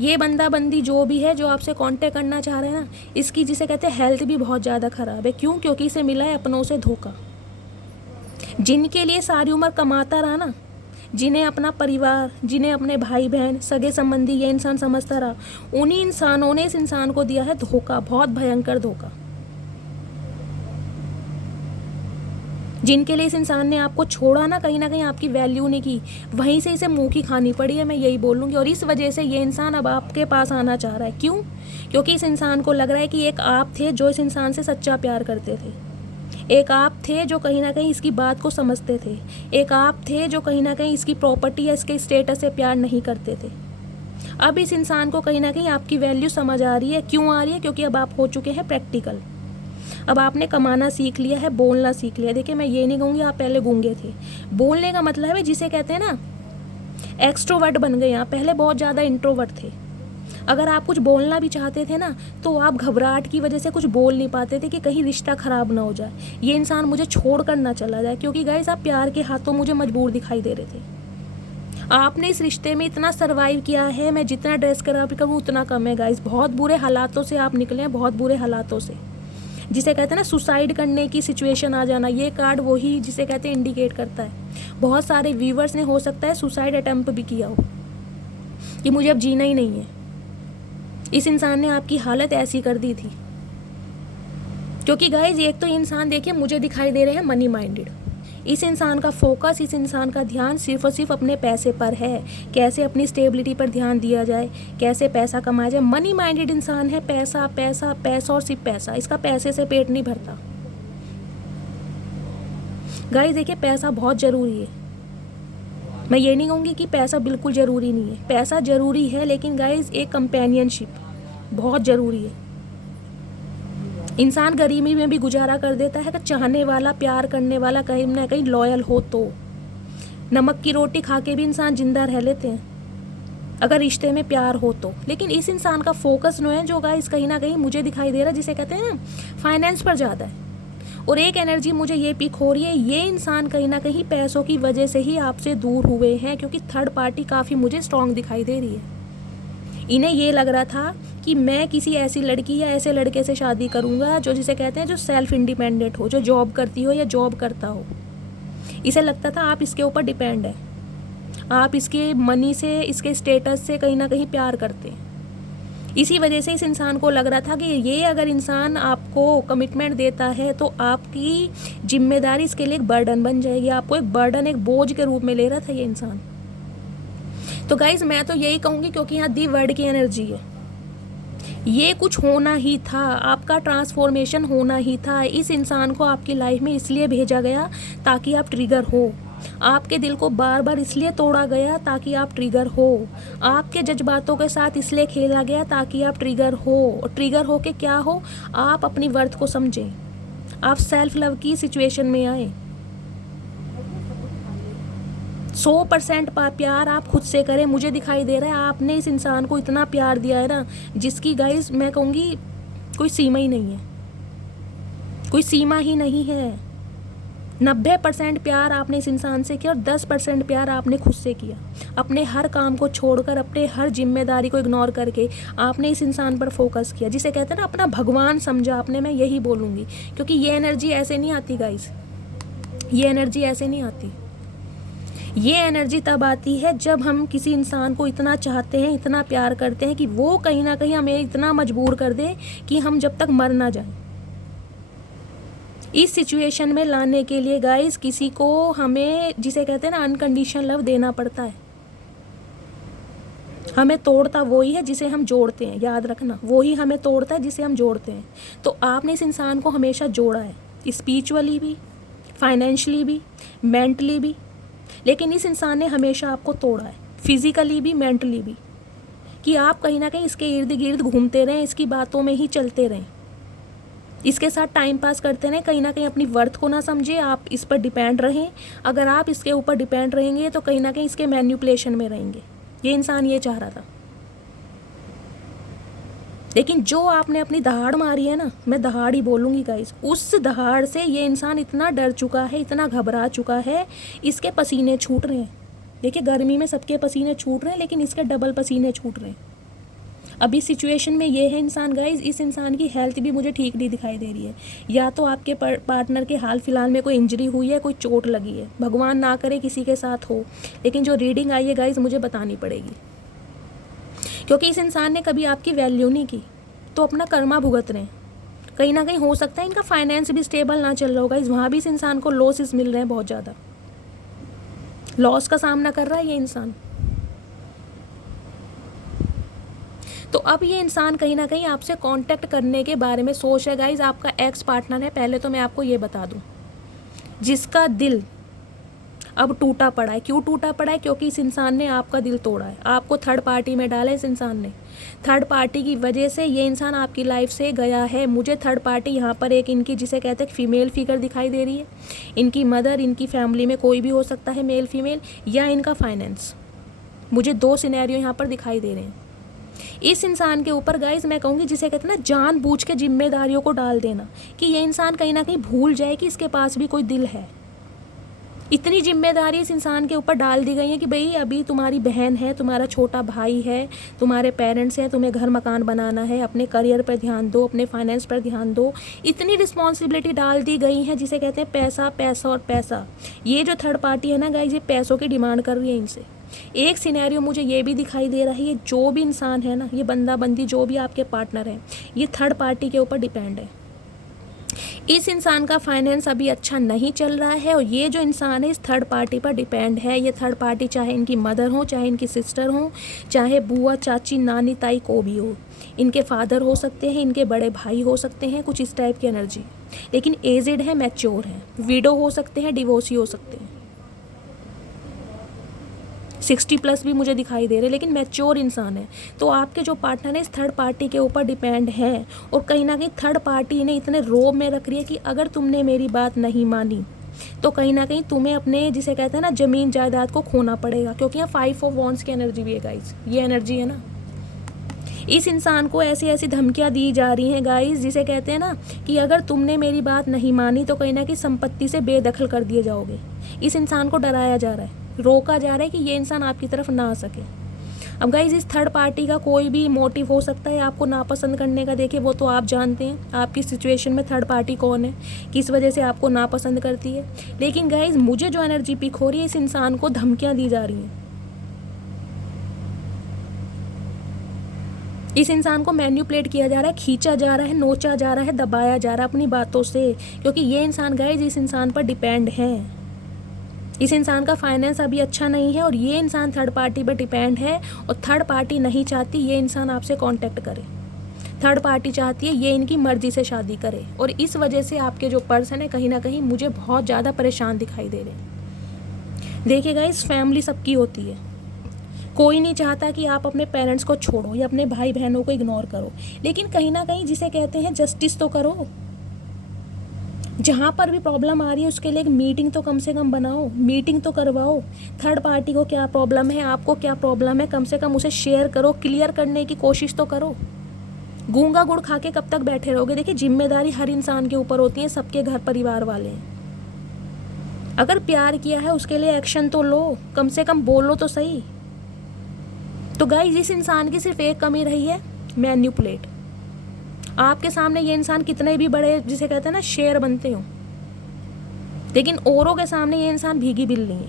ये बंदा बंदी जो भी है, जो आपसे कांटेक्ट करना चाह रहे हैं ना, इसकी जिसे कहते हैं हेल्थ भी बहुत ज़्यादा ख़राब है। क्यों? क्योंकि इसे मिला है अपनों से धोखा। जिनके लिए सारी उम्र कमाता रहा ना, जिन्हें अपना परिवार, जिन्हें अपने भाई बहन, सगे संबंधी ये इंसान समझता रहा, उन्हीं इंसानों ने इस इंसान को दिया है धोखा, बहुत भयंकर धोखा। जिनके लिए इस इंसान ने आपको छोड़ा ना कहीं आपकी वैल्यू नहीं की, वहीं से इसे मुंह की खानी पड़ी है, मैं यही बोलूँगी। और इस वजह से ये इंसान अब आपके पास आना चाह रहा है। क्यों? क्योंकि इस इंसान को लग रहा है कि एक आप थे जो इस इंसान से सच्चा प्यार करते थे, एक आप थे जो कहीं ना कहीं इसकी बात को समझते थे, एक आप थे जो कहीं ना कहीं इसकी प्रॉपर्टी या इसके स्टेटस से प्यार नहीं करते थे। अब इस इंसान को कहीं ना कहीं आपकी वैल्यू समझ आ रही है। क्यों आ रही है? क्योंकि अब आप हो चुके हैं प्रैक्टिकल। अब आपने कमाना सीख लिया है, बोलना सीख लिया। देखिए, मैं ये नहीं कहूँगी आप पहले गूंगे थे। बोलने का मतलब है जिसे कहते हैं ना, एक्सट्रोवर्ट बन गए। आप पहले बहुत ज़्यादा इंट्रोवर्ट थे। अगर आप कुछ बोलना भी चाहते थे ना, तो आप घबराहट की वजह से कुछ बोल नहीं पाते थे कि कहीं रिश्ता ख़राब ना हो जाए, ये इंसान मुझे छोड़ कर ना चला जाए। क्योंकि गाइस, आप प्यार के हाथों मुझे मजबूर दिखाई दे रहे थे। आपने इस रिश्ते में इतना सरवाइव किया है, मैं जितना ड्रेस करा करूँ उतना कम है गाइस। बहुत बुरे हालातों से आप निकले हैं, बहुत बुरे हालातों से, जिसे कहते हैं ना सुसाइड करने की सिचुएशन आ जाना। ये कार्ड वही जिसे कहते हैं इंडिकेट करता है। बहुत सारे व्यूवर्स ने हो सकता है सुसाइड अटेम्प्ट भी किया हो कि मुझे अब जीना ही नहीं है। इस इंसान ने आपकी हालत ऐसी कर दी थी। क्योंकि गाइज, एक तो इंसान देखिए मुझे दिखाई दे रहे हैं मनी माइंडेड। इस इंसान का फोकस, इस इंसान का ध्यान सिर्फ और सिर्फ अपने पैसे पर है। कैसे अपनी स्टेबिलिटी पर ध्यान दिया जाए, कैसे पैसा कमाया जाए। मनी माइंडेड इंसान है। पैसा पैसा पैसा और सिर्फ पैसा। इसका पैसे से पेट नहीं भरता। गाइज देखिए, पैसा बहुत ज़रूरी है। मैं ये नहीं कहूँगी कि पैसा बिल्कुल ज़रूरी नहीं है। पैसा ज़रूरी है, लेकिन गाइज एक कंपेनियनशिप बहुत ज़रूरी है। इंसान गरीबी में भी गुजारा कर देता है अगर चाहने वाला, प्यार करने वाला कहीं ना कहीं लॉयल हो तो। नमक की रोटी खा के भी इंसान जिंदा रह लेते हैं अगर रिश्ते में प्यार हो तो। लेकिन इस इंसान का फोकस जो है, जो गाइस कहीं ना कहीं मुझे दिखाई दे रहा है, जिसे कहते हैं ना फाइनेंस पर ज़्यादा है। और एक एनर्जी मुझे ये पिक हो रही है, ये इंसान कहीं ना कहीं पैसों की वजह से ही आपसे दूर हुए हैं। क्योंकि थर्ड पार्टी काफ़ी मुझे स्ट्रांग दिखाई दे रही है। इन्हें ये लग रहा था कि मैं किसी ऐसी लड़की या ऐसे लड़के से शादी करूँगा जो, जिसे कहते हैं, जो सेल्फ इंडिपेंडेंट हो, जो जॉब करती हो या जॉब करता हो। इसे लगता था आप इसके ऊपर डिपेंड है, आप इसके मनी से, इसके स्टेटस से कहीं ना कहीं प्यार करते हैं। इसी वजह से इस इंसान को लग रहा था कि ये अगर इंसान आपको कमिटमेंट देता है तो आपकी जिम्मेदारी इसके लिए एक बर्डन बन जाएगी। आपको एक बर्डन, एक बोझ के रूप में ले रहा था ये इंसान। तो गाइज, मैं तो यही कहूँगी, क्योंकि यहाँ दी वर्ड की एनर्जी है, ये कुछ होना ही था। आपका ट्रांसफॉर्मेशन होना ही था। इस इंसान को आपकी लाइफ में इसलिए भेजा गया ताकि आप ट्रिगर हो। आपके दिल को बार बार इसलिए तोड़ा गया ताकि आप ट्रिगर हो। आपके जज्बातों के साथ इसलिए खेला गया ताकि आप ट्रिगर हो। और ट्रिगर हो के क्या हो, आप अपनी वर्थ को समझें, आप सेल्फ लव की सिचुएशन में आए। 100% प्यार आप खुद से करें। मुझे दिखाई दे रहा है आपने इस इंसान को इतना प्यार दिया है ना, जिसकी गाइस मैं कहूँगी कोई सीमा ही नहीं है, कोई सीमा ही नहीं है। 90% प्यार आपने इस इंसान से किया और 10% प्यार आपने खुद से किया। अपने हर काम को छोड़कर, अपने हर जिम्मेदारी को इग्नोर करके आपने इस इंसान पर फोकस किया, जिसे कहते हैं ना अपना भगवान समझा आपने। मैं यही बोलूँगी, क्योंकि ये एनर्जी ऐसे नहीं आती गाइस, ये एनर्जी ऐसे नहीं आती। ये एनर्जी तब आती है जब हम किसी इंसान को इतना चाहते हैं, इतना प्यार करते हैं कि वो कहीं ना कहीं हमें इतना मजबूर कर दे कि हम जब तक मर ना जाएं। इस सिचुएशन में लाने के लिए गाइस किसी को हमें, जिसे कहते हैं ना, अनकंडीशनल लव देना पड़ता है। हमें तोड़ता वही है जिसे हम जोड़ते हैं, याद रखना, वही हमें तोड़ता है जिसे हम जोड़ते हैं। तो आपने इस इंसान को हमेशा जोड़ा है, स्पिरिचुअली भी, फाइनेंशियली भी, मेंटली भी, लेकिन इस इंसान ने हमेशा आपको तोड़ा है, फिजिकली भी, मेंटली भी, कि आप कहीं ना कहीं इसके इर्द गिर्द घूमते रहें, इसकी बातों में ही चलते रहें, इसके साथ टाइम पास करते रहें, कहीं ना कहीं अपनी वर्थ को ना समझे, आप इस पर डिपेंड रहें। अगर आप इसके ऊपर डिपेंड रहेंगे तो कहीं ना कहीं इसके मैनिपुलेशन में रहेंगे। ये इंसान ये चाह रहा था, लेकिन जो आपने अपनी दहाड़ मारी है ना, मैं दहाड़ ही बोलूँगी गाइस, उस दहाड़ से ये इंसान इतना डर चुका है, इतना घबरा चुका है, इसके पसीने छूट रहे हैं। देखिए गर्मी में सबके पसीने छूट रहे हैं, लेकिन इसके डबल पसीने छूट रहे हैं। अभी सिचुएशन में ये है इंसान गाइस, इस इंसान की हेल्थ भी मुझे ठीक नहीं दिखाई दे रही है। या तो आपके पार्टनर के हाल फिलहाल में कोई इंजरी हुई है, कोई चोट लगी है, भगवान ना करे किसी के साथ हो, लेकिन जो रीडिंग आई है गाइस मुझे बतानी पड़ेगी, क्योंकि इस इंसान ने कभी आपकी वैल्यू नहीं की, तो अपना कर्मा भुगत रहे हैं। कहीं ना कहीं हो सकता है इनका फाइनेंस भी स्टेबल ना चल रहा होगा, वहाँ भी इस इंसान को लॉसेस मिल रहे हैं, बहुत ज़्यादा लॉस का सामना कर रहा है ये इंसान। तो अब ये इंसान कहीं ना कहीं आपसे कांटेक्ट करने के बारे में सोच है गाइज। आपका एक्स पार्टनर है, पहले तो मैं आपको ये बता दूं, जिसका दिल अब टूटा पड़ा है। क्यों टूटा पड़ा है? क्योंकि इस इंसान ने आपका दिल तोड़ा है, आपको थर्ड पार्टी में डाला है इस इंसान ने। थर्ड पार्टी की वजह से ये इंसान आपकी लाइफ से गया है। मुझे थर्ड पार्टी यहाँ पर एक इनकी जिसे कहते हैं फीमेल फिगर दिखाई दे रही है। इनकी मदर, इनकी फैमिली में कोई भी हो सकता है, मेल फीमेल, या इनका फाइनेंस। मुझे दो सिनेरियो यहाँ पर दिखाई दे रहे हैं। इस इंसान के ऊपर गाइज मैं कहूँगी जिसे कहते हैं ना जानबूझ के जिम्मेदारियों को डाल देना, कि ये इंसान कहीं ना कहीं भूल जाए कि इसके पास भी कोई दिल है। इतनी जिम्मेदारी इस इंसान के ऊपर डाल दी गई है कि भाई अभी तुम्हारी बहन है, तुम्हारा छोटा भाई है, तुम्हारे पेरेंट्स हैं, तुम्हें घर मकान बनाना है, अपने करियर पर ध्यान दो, अपने फाइनेंस पर ध्यान दो। इतनी रिस्पॉन्सिबिलिटी डाल दी गई है जिसे कहते हैं पैसा, पैसा और पैसा। ये जो थर्ड पार्टी है ना गाइज, ये पैसों की डिमांड कर रही है इनसे। एक सिनेरियो मुझे ये भी दिखाई दे रहा है, ये जो भी इंसान है ना, ये बंदा बंदी जो भी आपके पार्टनर है, ये थर्ड पार्टी के ऊपर डिपेंड है। इस इंसान का फाइनेंस अभी अच्छा नहीं चल रहा है, और ये जो इंसान है इस थर्ड पार्टी पर डिपेंड है। ये थर्ड पार्टी चाहे इनकी मदर हो, चाहे इनकी सिस्टर हो, चाहे बुआ, चाची, नानी, ताई को भी हो, इनके फादर हो सकते हैं, इनके बड़े भाई हो सकते हैं, कुछ इस टाइप की एनर्जी। लेकिन एजेड है, मैच्योर है, विडो हो सकते हैं, डिवोर्सी हो सकते हैं, 60+ भी मुझे दिखाई दे रहे, लेकिन मैच्योर इंसान है। तो आपके जो पार्टनर है इस थर्ड पार्टी के ऊपर डिपेंड है, और कहीं ना कहीं थर्ड पार्टी इन्हें इतने रोब में रख रही है कि अगर तुमने मेरी बात नहीं मानी तो कहीं ना कहीं तुम्हें अपने जिसे कहते हैं ना ज़मीन जायदाद को खोना पड़ेगा। क्योंकि यहाँ 5 ऑफ वॉन्ड्स की एनर्जी भी है गाइज, ये एनर्जी है ना। इस इंसान को ऐसी ऐसी धमकियाँ दी जा रही हैं गाइज, जिसे कहते हैं ना कि अगर तुमने मेरी बात नहीं मानी तो कहीं ना कहीं संपत्ति से बेदखल कर दिए जाओगे। इस इंसान को डराया जा रहा है, रोका जा रहा है कि ये इंसान आपकी तरफ ना आ सके। अब गाइज इस थर्ड पार्टी का कोई भी मोटिव हो सकता है आपको नापसंद करने का। देखिए वो तो आप जानते हैं आपकी सिचुएशन में थर्ड पार्टी कौन है, किस वजह से आपको नापसंद करती है। लेकिन गाइज मुझे जो एनर्जी पिक हो रही है, इस इंसान को धमकियाँ दी जा रही हैं, इस इंसान को मैन्युपुलेट किया जा रहा है, खींचा जा रहा है, नोचा जा रहा है, दबाया जा रहा है अपनी बातों से। क्योंकि ये इंसान गाइज इस इंसान पर डिपेंड है। इस इंसान का फाइनेंस अभी अच्छा नहीं है, और ये इंसान थर्ड पार्टी पर डिपेंड है, और थर्ड पार्टी नहीं चाहती ये इंसान आपसे कांटेक्ट करे। थर्ड पार्टी चाहती है ये इनकी मर्जी से शादी करे, और इस वजह से आपके जो पर्सन है कहीं ना कहीं मुझे बहुत ज़्यादा परेशान दिखाई दे रहे हैं। देखिए गाइस फैमिली सबकी होती है, कोई नहीं चाहता कि आप अपने पेरेंट्स को छोड़ो या अपने भाई बहनों को इग्नोर करो, लेकिन कहीं ना कहीं जिसे कहते हैं जस्टिस तो करो। जहाँ पर भी प्रॉब्लम आ रही है उसके लिए एक मीटिंग तो कम से कम बनाओ, मीटिंग तो करवाओ। थर्ड पार्टी को क्या प्रॉब्लम है, आपको क्या प्रॉब्लम है, कम से कम उसे शेयर करो, क्लियर करने की कोशिश तो करो। गूंगा गुड़ खा के कब तक बैठे रहोगे? देखिए जिम्मेदारी हर इंसान के ऊपर होती है, सबके घर परिवार वाले हैं। अगर प्यार किया है उसके लिए एक्शन तो लो, कम से कम बोलो तो सही। तो गाइस इस इंसान की सिर्फ एक कमी रही है, मैन्युपुलेट। आपके सामने ये इंसान कितने भी बड़े जिसे कहते हैं ना शेर बनते हो, लेकिन औरों के सामने ये इंसान भीगी बिल्ली है।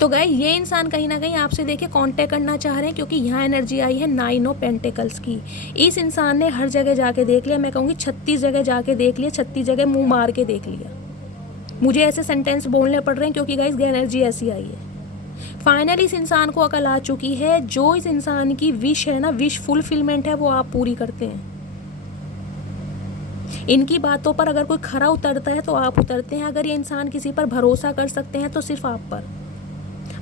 तो गाइस ये इंसान कहीं ना कहीं आपसे देखिए कांटेक्ट करना चाह रहे हैं, क्योंकि यहाँ एनर्जी आई है 9 ऑफ पेंटिकल्स की। इस इंसान ने हर जगह जाके देख लिया, मैं कहूँगी 36 जगह जाके देख लिया, 36 जगह मुंह मार के देख लिया। मुझे ऐसे सेंटेंस बोलने पड़ रहे हैं क्योंकि गाइस एनर्जी ऐसी आई है। फाइनली इस इंसान को अकल आ चुकी है, जो इस इंसान की विश है ना, विश फुलफिलमेंट है, वो आप पूरी करते हैं। इनकी बातों पर अगर कोई खरा उतरता है तो आप उतरते हैं। अगर ये इंसान किसी पर भरोसा कर सकते हैं तो सिर्फ आप पर।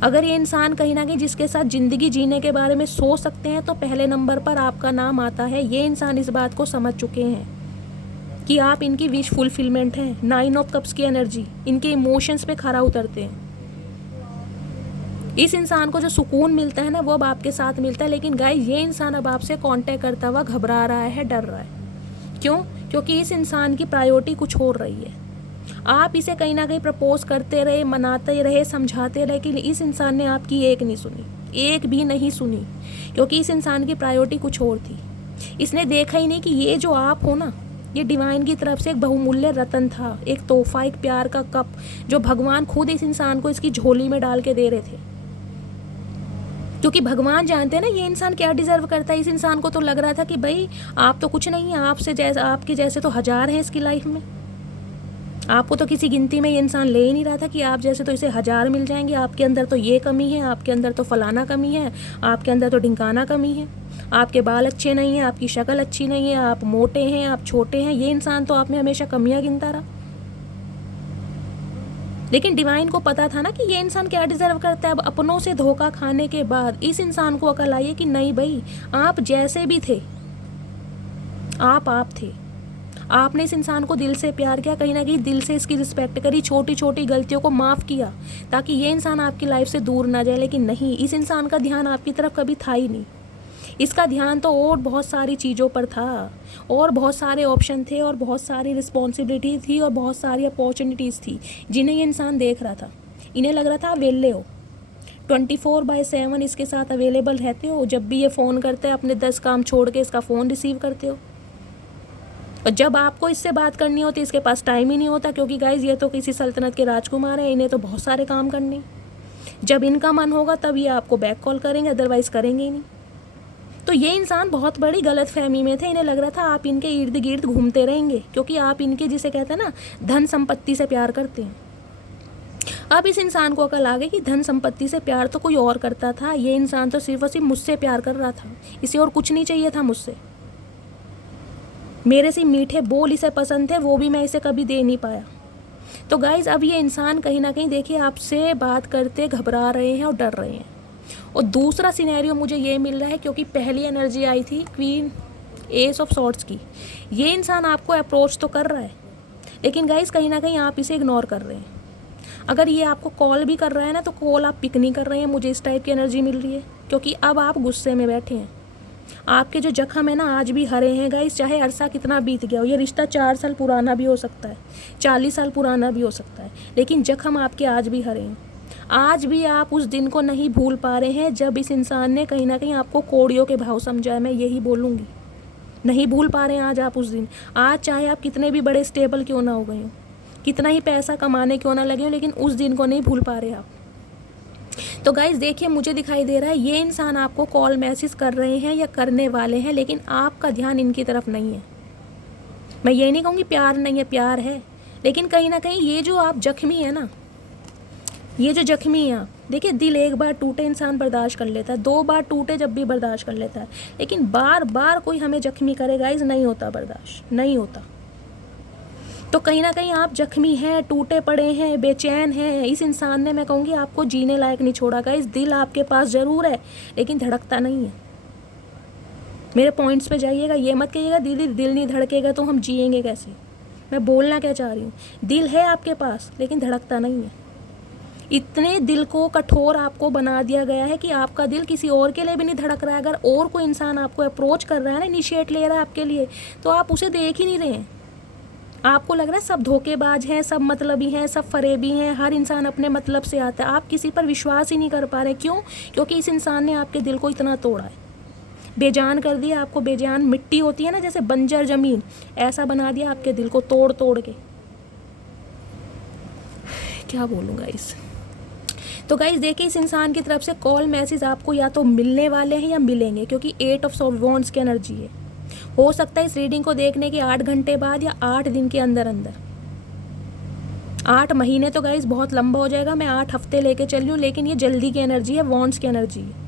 अगर ये इंसान कहीं ना कहीं जिसके साथ ज़िंदगी जीने के बारे में सोच सकते हैं तो पहले नंबर पर आपका नाम आता है। ये इंसान इस बात को समझ चुके हैं कि आप इनकी विश फुलफिलमेंट हैं। 9 ऑफ कप्स की एनर्जी, इनके इमोशंस पे खरा उतरते हैं। इस इंसान को जो सुकून मिलता है ना, वो अब आपके साथ मिलता है। लेकिन गाइस, ये इंसान अब आपसे कांटेक्ट करता हुआ घबरा रहा है, डर रहा है। क्यों? क्योंकि इस इंसान की प्रायोरिटी कुछ और रही है। आप इसे कहीं ना कहीं प्रपोज करते रहे, मनाते रहे, समझाते रहे, लेकिन इस इंसान ने आपकी एक नहीं सुनी, एक भी नहीं सुनी। क्योंकि इस इंसान की प्रायोरिटी कुछ और थी। इसने देखा ही नहीं कि ये जो आप हो ना, ये डिवाइन की तरफ से एक बहुमूल्य रतन था, एक तोहफा, एक प्यार का कप, जो भगवान खुद इस इंसान को इसकी झोली में डाल के दे रहे थे। क्योंकि भगवान जानते हैं ना ये इंसान क्या डिजर्व करता है। इस इंसान को तो लग रहा था कि भाई आप तो कुछ नहीं है, आपके जैसे तो हजार हैं इसकी लाइफ में। आपको तो किसी गिनती में ये इंसान ले ही नहीं रहा था कि आप जैसे तो इसे हजार मिल जाएंगे। आपके अंदर तो ये कमी है, आपके अंदर तो फलाना कमी है, आपके अंदर तो ढिंकाना कमी है, आपके बाल अच्छे नहीं है, आपकी शक्ल अच्छी नहीं है, आप मोटे हैं, आप छोटे हैं। ये इंसान तो आप में हमेशा कमियां गिनता रहा। लेकिन डिवाइन को पता था ना कि ये इंसान क्या डिजर्व करता है। अब अपनों से धोखा खाने के बाद इस इंसान को अकल आई है कि नहीं भाई, आप जैसे भी थे, आप थे। आपने इस इंसान को दिल से प्यार किया, कहीं ना कहीं दिल से इसकी रिस्पेक्ट करी, छोटी छोटी गलतियों को माफ़ किया ताकि ये इंसान आपकी लाइफ से दूर ना जाए। लेकिन नहीं, इस इंसान का ध्यान आपकी तरफ कभी था ही नहीं। इसका ध्यान तो और बहुत सारी चीज़ों पर था, और बहुत सारे ऑप्शन थे, और बहुत सारी रिस्पॉन्सिबिलिटी थी, और बहुत सारी अपॉर्चुनिटीज़ थी जिन्हें ये इंसान देख रहा था। इन्हें लग रहा था अवेले हो, 24/7 इसके साथ अवेलेबल रहते हो। जब भी ये फ़ोन करते हैं अपने 10 काम छोड़ के इसका फ़ोन रिसीव करते हो। और जब आपको इससे बात करनी होती इसके पास टाइम ही नहीं होता, क्योंकि गाइज ये तो किसी सल्तनत के राजकुमार हैं, इन्हें तो बहुत सारे काम करने। जब इनका मन होगा तब ये आपको बैक कॉल करेंगे, अदरवाइज़ करेंगे ही नहीं। तो ये इंसान बहुत बड़ी गलत फहमी में थे। इन्हें लग रहा था आप इनके इर्द गिर्द घूमते रहेंगे, क्योंकि आप इनके, जिसे कहते हैं ना, धन संपत्ति से प्यार करते हैं। अब इस इंसान को अकल आ गई कि धन संपत्ति से प्यार तो कोई और करता था, ये इंसान तो सिर्फ और सिर्फ मुझसे प्यार कर रहा था। इसे और कुछ नहीं चाहिए था मुझसे। मेरे से मीठे बोल इसे पसंद थे, वो भी मैं इसे कभी दे नहीं पाया। तो गाइज, अब ये इंसान कहीं ना कहीं देखिए आपसे बात करते घबरा रहे हैं और डर रहे हैं। और दूसरा सिनेरियो मुझे ये मिल रहा है, क्योंकि पहली एनर्जी आई थी क्वीन एस ऑफ सॉर्ड्स की। ये इंसान आपको अप्रोच तो कर रहा है, लेकिन गाइज कहीं ना कहीं आप इसे इग्नोर कर रहे हैं। अगर ये आपको कॉल भी कर रहा है ना, तो कॉल आप पिक नहीं कर रहे हैं। मुझे इस टाइप की एनर्जी मिल रही है, क्योंकि अब आप गुस्से में बैठे हैं। आपके जो जख्म है ना, आज भी हरे हैं गाइस, चाहे अरसा कितना बीत गया हो। ये रिश्ता 4 साल पुराना भी हो सकता है, 40 साल पुराना भी हो सकता है, लेकिन जख्म आपके आज भी हरे हैं। आज भी आप उस दिन को नहीं भूल पा रहे हैं जब इस इंसान ने कहीं ना कहीं आपको कौड़ियों के भाव समझा है। मैं यही बोलूँगी, नहीं भूल पा रहे हैं आज आप उस दिन। आज चाहे आप कितने भी बड़े स्टेबल क्यों ना हो गए हो, कितना ही पैसा कमाने क्यों ना लगे हो, लेकिन उस दिन को नहीं भूल पा रहे आप। तो गाइज देखिए, मुझे दिखाई दे रहा है ये इंसान आपको कॉल मैसेज कर रहे हैं या करने वाले हैं, लेकिन आपका ध्यान इनकी तरफ नहीं है। मैं ये नहीं कहूँगी प्यार नहीं है, प्यार है, लेकिन कहीं ना कहीं ये जो आप जख्मी है ना, ये जो जख्मी है आप देखिए, दिल एक बार टूटे इंसान बर्दाश्त कर लेता है, 2 बार टूटे जब भी बर्दाश्त कर लेता है, लेकिन बार बार कोई हमें जख्मी करे गाइज, नहीं होता बर्दाश्त, नहीं होता। तो कहीं ना कहीं आप जख्मी हैं, टूटे पड़े हैं, बेचैन हैं। इस इंसान ने, मैं कहूँगी, आपको जीने लायक नहीं छोड़ा गाइस। दिल आपके पास ज़रूर है, लेकिन धड़कता नहीं है। मेरे पॉइंट्स पे जाइएगा, ये मत कहिएगा दिल नहीं धड़केगा तो हम जिएंगे कैसे। मैं बोलना क्या चाह रही हूँ, दिल है आपके पास, लेकिन धड़कता नहीं है। इतने दिल को कठोर आपको बना दिया गया है कि आपका दिल किसी और के लिए भी नहीं धड़क रहा है। अगर और कोई इंसान आपको अप्रोच कर रहा है ना, इनिशिएट ले रहा है आपके लिए, तो आप उसे देख ही नहीं रहे हैं। आपको लग रहा है सब धोखेबाज हैं, सब मतलबी हैं, सब फरेबी हैं, हर इंसान अपने मतलब से आता है। आप किसी पर विश्वास ही नहीं कर पा रहे। क्यों? क्योंकि इस इंसान ने आपके दिल को इतना तोड़ा है, बेजान कर दिया आपको। बेजान मिट्टी होती है ना, जैसे बंजर ज़मीन, ऐसा बना दिया आपके दिल को तोड़ तोड़ के। क्या बोलूँ गाइस। तो गाइस देखिए, इस इंसान की तरफ से कॉल मैसेज आपको या तो मिलने वाले हैं या मिलेंगे, क्योंकि 8 ऑफ वॉन्ड्स की एनर्जी है। हो सकता है इस रीडिंग को देखने के 8 घंटे बाद या 8 दिन के अंदर अंदर 8 महीने तो गाइस बहुत लंबा हो जाएगा, मैं 8 हफ्ते लेके चल रही हूँ, लेकिन ये जल्दी की एनर्जी है, वॉन्ट्स की एनर्जी है।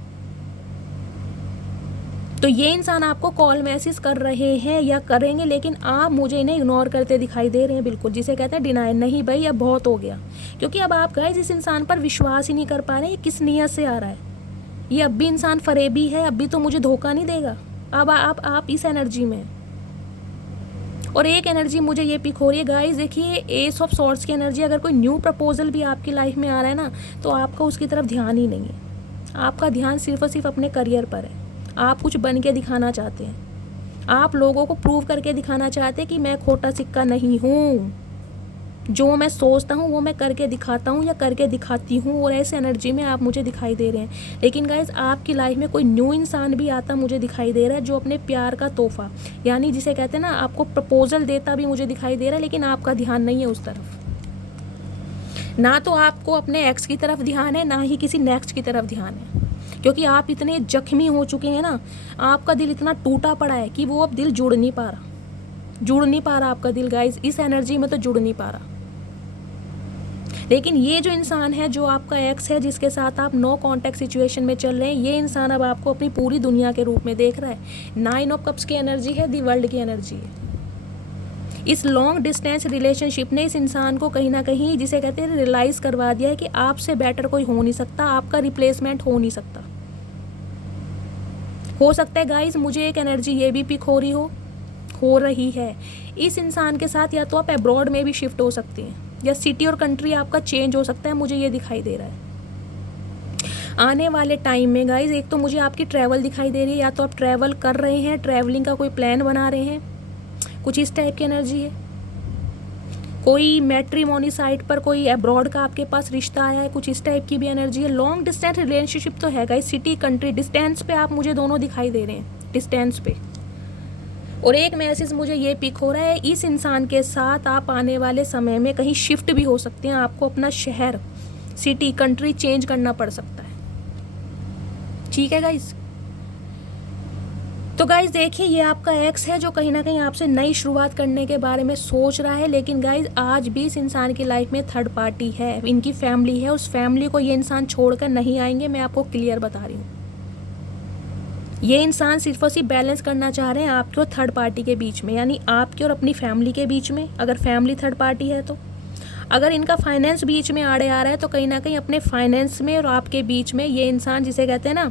तो ये इंसान आपको कॉल मैसेज कर रहे हैं या करेंगे, लेकिन आप मुझे इन्हें इग्नोर करते दिखाई दे रहे हैं, बिल्कुल, जिसे कहते हैं डिनाई। नहीं भाई, अब बहुत हो गया, क्योंकि अब आप गाइस इस इंसान पर विश्वास ही नहीं कर पा रहे। ये किस नीयत से आ रहा है? ये अब भी इंसान फरेबी है, अब भी तो मुझे धोखा नहीं देगा। अब आप इस एनर्जी में। और एक एनर्जी मुझे ये पिक हो रही है गाइस, देखिए एस ऑफ सॉर्ड्स की एनर्जी। अगर कोई न्यू प्रपोजल भी आपकी लाइफ में आ रहा है ना, तो आपका उसकी तरफ ध्यान ही नहीं है। आपका ध्यान सिर्फ और सिर्फ अपने करियर पर है। आप कुछ बन के दिखाना चाहते हैं, आप लोगों को प्रूव करके दिखाना चाहते हैं कि मैं खोटा सिक्का नहीं हूँ, जो मैं सोचता हूँ वो मैं करके दिखाता हूँ या करके दिखाती हूँ। और ऐसे एनर्जी में आप मुझे दिखाई दे रहे हैं। लेकिन गाइज आपकी लाइफ में कोई न्यू इंसान भी आता मुझे दिखाई दे रहा है, जो अपने प्यार का तोहफा, यानी जिसे कहते हैं ना, आपको प्रपोजल देता भी मुझे दिखाई दे रहा है, लेकिन आपका ध्यान नहीं है उस तरफ। ना तो आपको अपने एक्स की तरफ ध्यान है, ना ही किसी नेक्स्ट की तरफ ध्यान है, क्योंकि आप इतने जख्मी हो चुके हैं ना, आपका दिल इतना टूटा पड़ा है कि वो अब दिल जुड़ नहीं पा रहा आपका दिल गाइज, इस एनर्जी में तो जुड़ नहीं पा रहा। लेकिन ये जो इंसान है, जो आपका एक्स है, जिसके साथ आप नो कांटेक्ट सिचुएशन में चल रहे हैं, ये इंसान अब आपको अपनी पूरी दुनिया के रूप में देख रहा है। 9 ऑफ कप्स की एनर्जी है, दी वर्ल्ड की एनर्जी है। इस लॉन्ग डिस्टेंस रिलेशनशिप ने इस इंसान को कहीं ना कहीं, जिसे कहते हैं, रियलाइज़ करवा दिया है कि आपसे बेटर कोई हो नहीं सकता, आपका रिप्लेसमेंट हो नहीं सकता। हो सकता है गाइज मुझे एक एनर्जी ये भी पिक हो रही है। इस इंसान के साथ या तो आप अब्रॉड में भी शिफ्ट हो सकते हैं, या सिटी और कंट्री आपका चेंज हो सकता है, मुझे ये दिखाई दे रहा है आने वाले टाइम में गाइज। एक तो मुझे आपकी ट्रैवल दिखाई दे रही है, या तो आप ट्रैवल कर रहे हैं, ट्रैवलिंग का कोई प्लान बना रहे हैं, कुछ इस टाइप की एनर्जी है। कोई मैट्रिमोनी साइट पर कोई अब्रॉड का आपके पास रिश्ता आया है, कुछ इस टाइप की भी एनर्जी है। लॉन्ग डिस्टेंस रिलेशनशिप तो है गाइज, सिटी कंट्री डिस्टेंस पे आप मुझे दोनों दिखाई दे रहे हैं, डिस्टेंस पे। और एक मैसेज मुझे ये पिक हो रहा है, इस इंसान के साथ आप आने वाले समय में कहीं शिफ्ट भी हो सकते हैं, आपको अपना शहर, सिटी, कंट्री चेंज करना पड़ सकता है। ठीक है गाइज। तो गाइज देखिए, ये आपका एक्स है जो कहीं ना कहीं आपसे नई शुरुआत करने के बारे में सोच रहा है। लेकिन गाइज आज भी इस इंसान की लाइफ में थर्ड पार्टी है, इनकी फैमिली है। उस फैमिली को ये इंसान छोड़कर नहीं आएंगे, मैं आपको क्लियर बता रही हूँ। ये इंसान सिर्फ और सिर्फ बैलेंस करना चाह रहे हैं आपके और थर्ड पार्टी के बीच में, यानी आपके और अपनी फैमिली के बीच में। अगर फैमिली थर्ड पार्टी है तो, अगर इनका फाइनेंस बीच में आड़े आ रहा है, तो कहीं ना कहीं अपने फाइनेंस में और आपके बीच में ये इंसान, जिसे कहते हैं ना,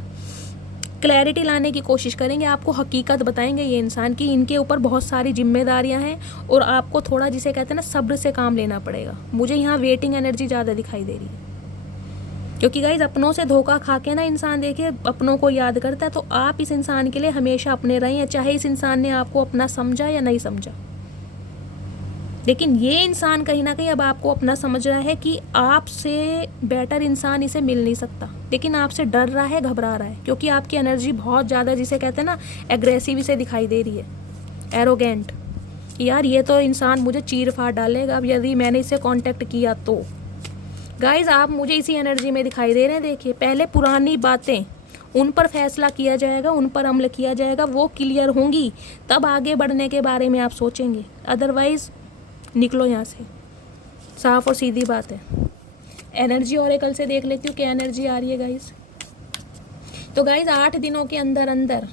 क्लैरिटी लाने की कोशिश करेंगे। आपको हकीकत बताएंगे ये इंसान कि इनके ऊपर बहुत सारी जिम्मेदारियां हैं और आपको थोड़ा, जिसे कहते हैं ना, सब्र से काम लेना पड़ेगा। मुझे यहाँ वेटिंग एनर्जी ज़्यादा दिखाई दे रही है, क्योंकि गाइज अपनों से धोखा खा के ना इंसान, देखिए, अपनों को याद करता है। तो आप इस इंसान के लिए हमेशा अपने रहें, चाहे इस इंसान ने आपको अपना समझा या नहीं समझा। लेकिन ये इंसान कहीं ना कहीं अब आपको अपना समझ रहा है कि आपसे बेटर इंसान इसे मिल नहीं सकता, लेकिन आपसे डर रहा है, घबरा रहा है, क्योंकि आपकी एनर्जी बहुत ज़्यादा, जिसे कहते हैं ना, एग्रेसिव इसे दिखाई दे रही है, एरोगेंट। यार ये तो इंसान मुझे चीर फाड़ डालेगा अब यदि मैंने इसे कांटेक्ट किया तो। गाइज आप मुझे इसी एनर्जी में दिखाई दे रहे हैं। देखिए, पहले पुरानी बातें, उन पर फैसला किया जाएगा, उन पर अमल किया जाएगा, वो क्लियर होंगी, तब आगे बढ़ने के बारे में आप सोचेंगे। अदरवाइज़ निकलो यहाँ से, साफ और सीधी बात है। एनर्जी ऑरेकल से देख लेती हूँ क्या एनर्जी आ रही है गाइज। तो गाइज 8 दिनों के अंदर अंदर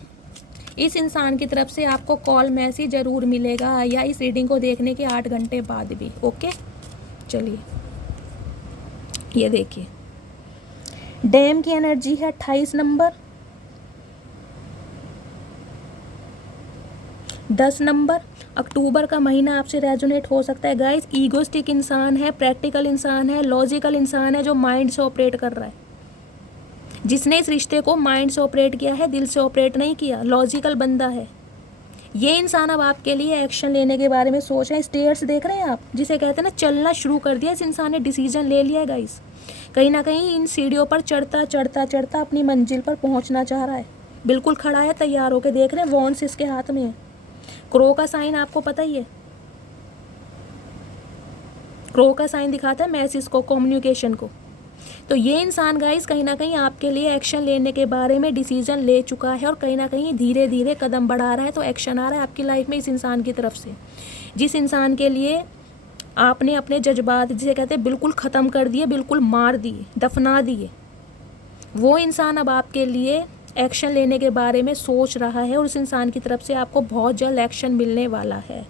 इस इंसान की तरफ से आपको कॉल मैसेज ज़रूर मिलेगा, या इस रीडिंग को देखने के 8 घंटे बाद भी। ओके, चलिए ये देखिए, डैम की एनर्जी है 28 नंबर, 10 नंबर। अक्टूबर का महीना आपसे रेजोनेट हो सकता है गाइस। ईगोस्टिक इंसान है, प्रैक्टिकल इंसान है, लॉजिकल इंसान है, जो माइंड से ऑपरेट कर रहा है। जिसने इस रिश्ते को माइंड से ऑपरेट किया है, दिल से ऑपरेट नहीं किया, लॉजिकल बंदा है। ये इंसान अब आपके लिए एक्शन लेने के बारे में सोच रहे हैं। स्टेयर्स देख रहे हैं आप, जिसे कहते हैं ना, चलना शुरू कर दिया। इस इंसान ने डिसीजन ले लिया है गाइस, कहीं ना कहीं इन सीढ़ियों पर चढ़ता चढ़ता चढ़ता अपनी मंजिल पर पहुंचना चाह रहा है। बिल्कुल खड़ा है, तैयार होकर देख रहे हैं, वॉन्ड्स इसके हाथ में है। क्रो का साइन आपको पता ही है, क्रो का साइन दिखाता है मैसेज को, कम्युनिकेशन को। तो ये इंसान गाइस कहीं ना कहीं आपके लिए एक्शन लेने के बारे में डिसीजन ले चुका है, और कहीं ना कहीं धीरे धीरे कदम बढ़ा रहा है। तो एक्शन आ रहा है आपकी लाइफ में इस इंसान की तरफ से, जिस इंसान के लिए आपने अपने जज्बात, जिसे कहते हैं, बिल्कुल ख़त्म कर दिए, बिल्कुल मार दिए, दफना दिए। वो इंसान अब आपके लिए एक्शन लेने के बारे में सोच रहा है और उस इंसान की तरफ से आपको बहुत जल्द एक्शन मिलने वाला है।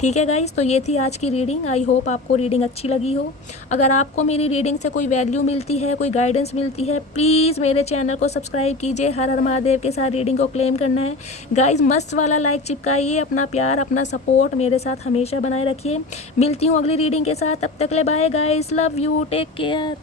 ठीक है गाइस, तो ये थी आज की रीडिंग। आई होप आपको रीडिंग अच्छी लगी हो। अगर आपको मेरी रीडिंग से कोई वैल्यू मिलती है, कोई गाइडेंस मिलती है, प्लीज़ मेरे चैनल को सब्सक्राइब कीजिए। हर हर महादेव के साथ रीडिंग को क्लेम करना है गाइस। मस्त वाला लाइक चिपकाइए। अपना प्यार, अपना सपोर्ट मेरे साथ हमेशा बनाए रखिए। मिलती हूँ अगली रीडिंग के साथ। तब तक ले bye guys, love you, take care.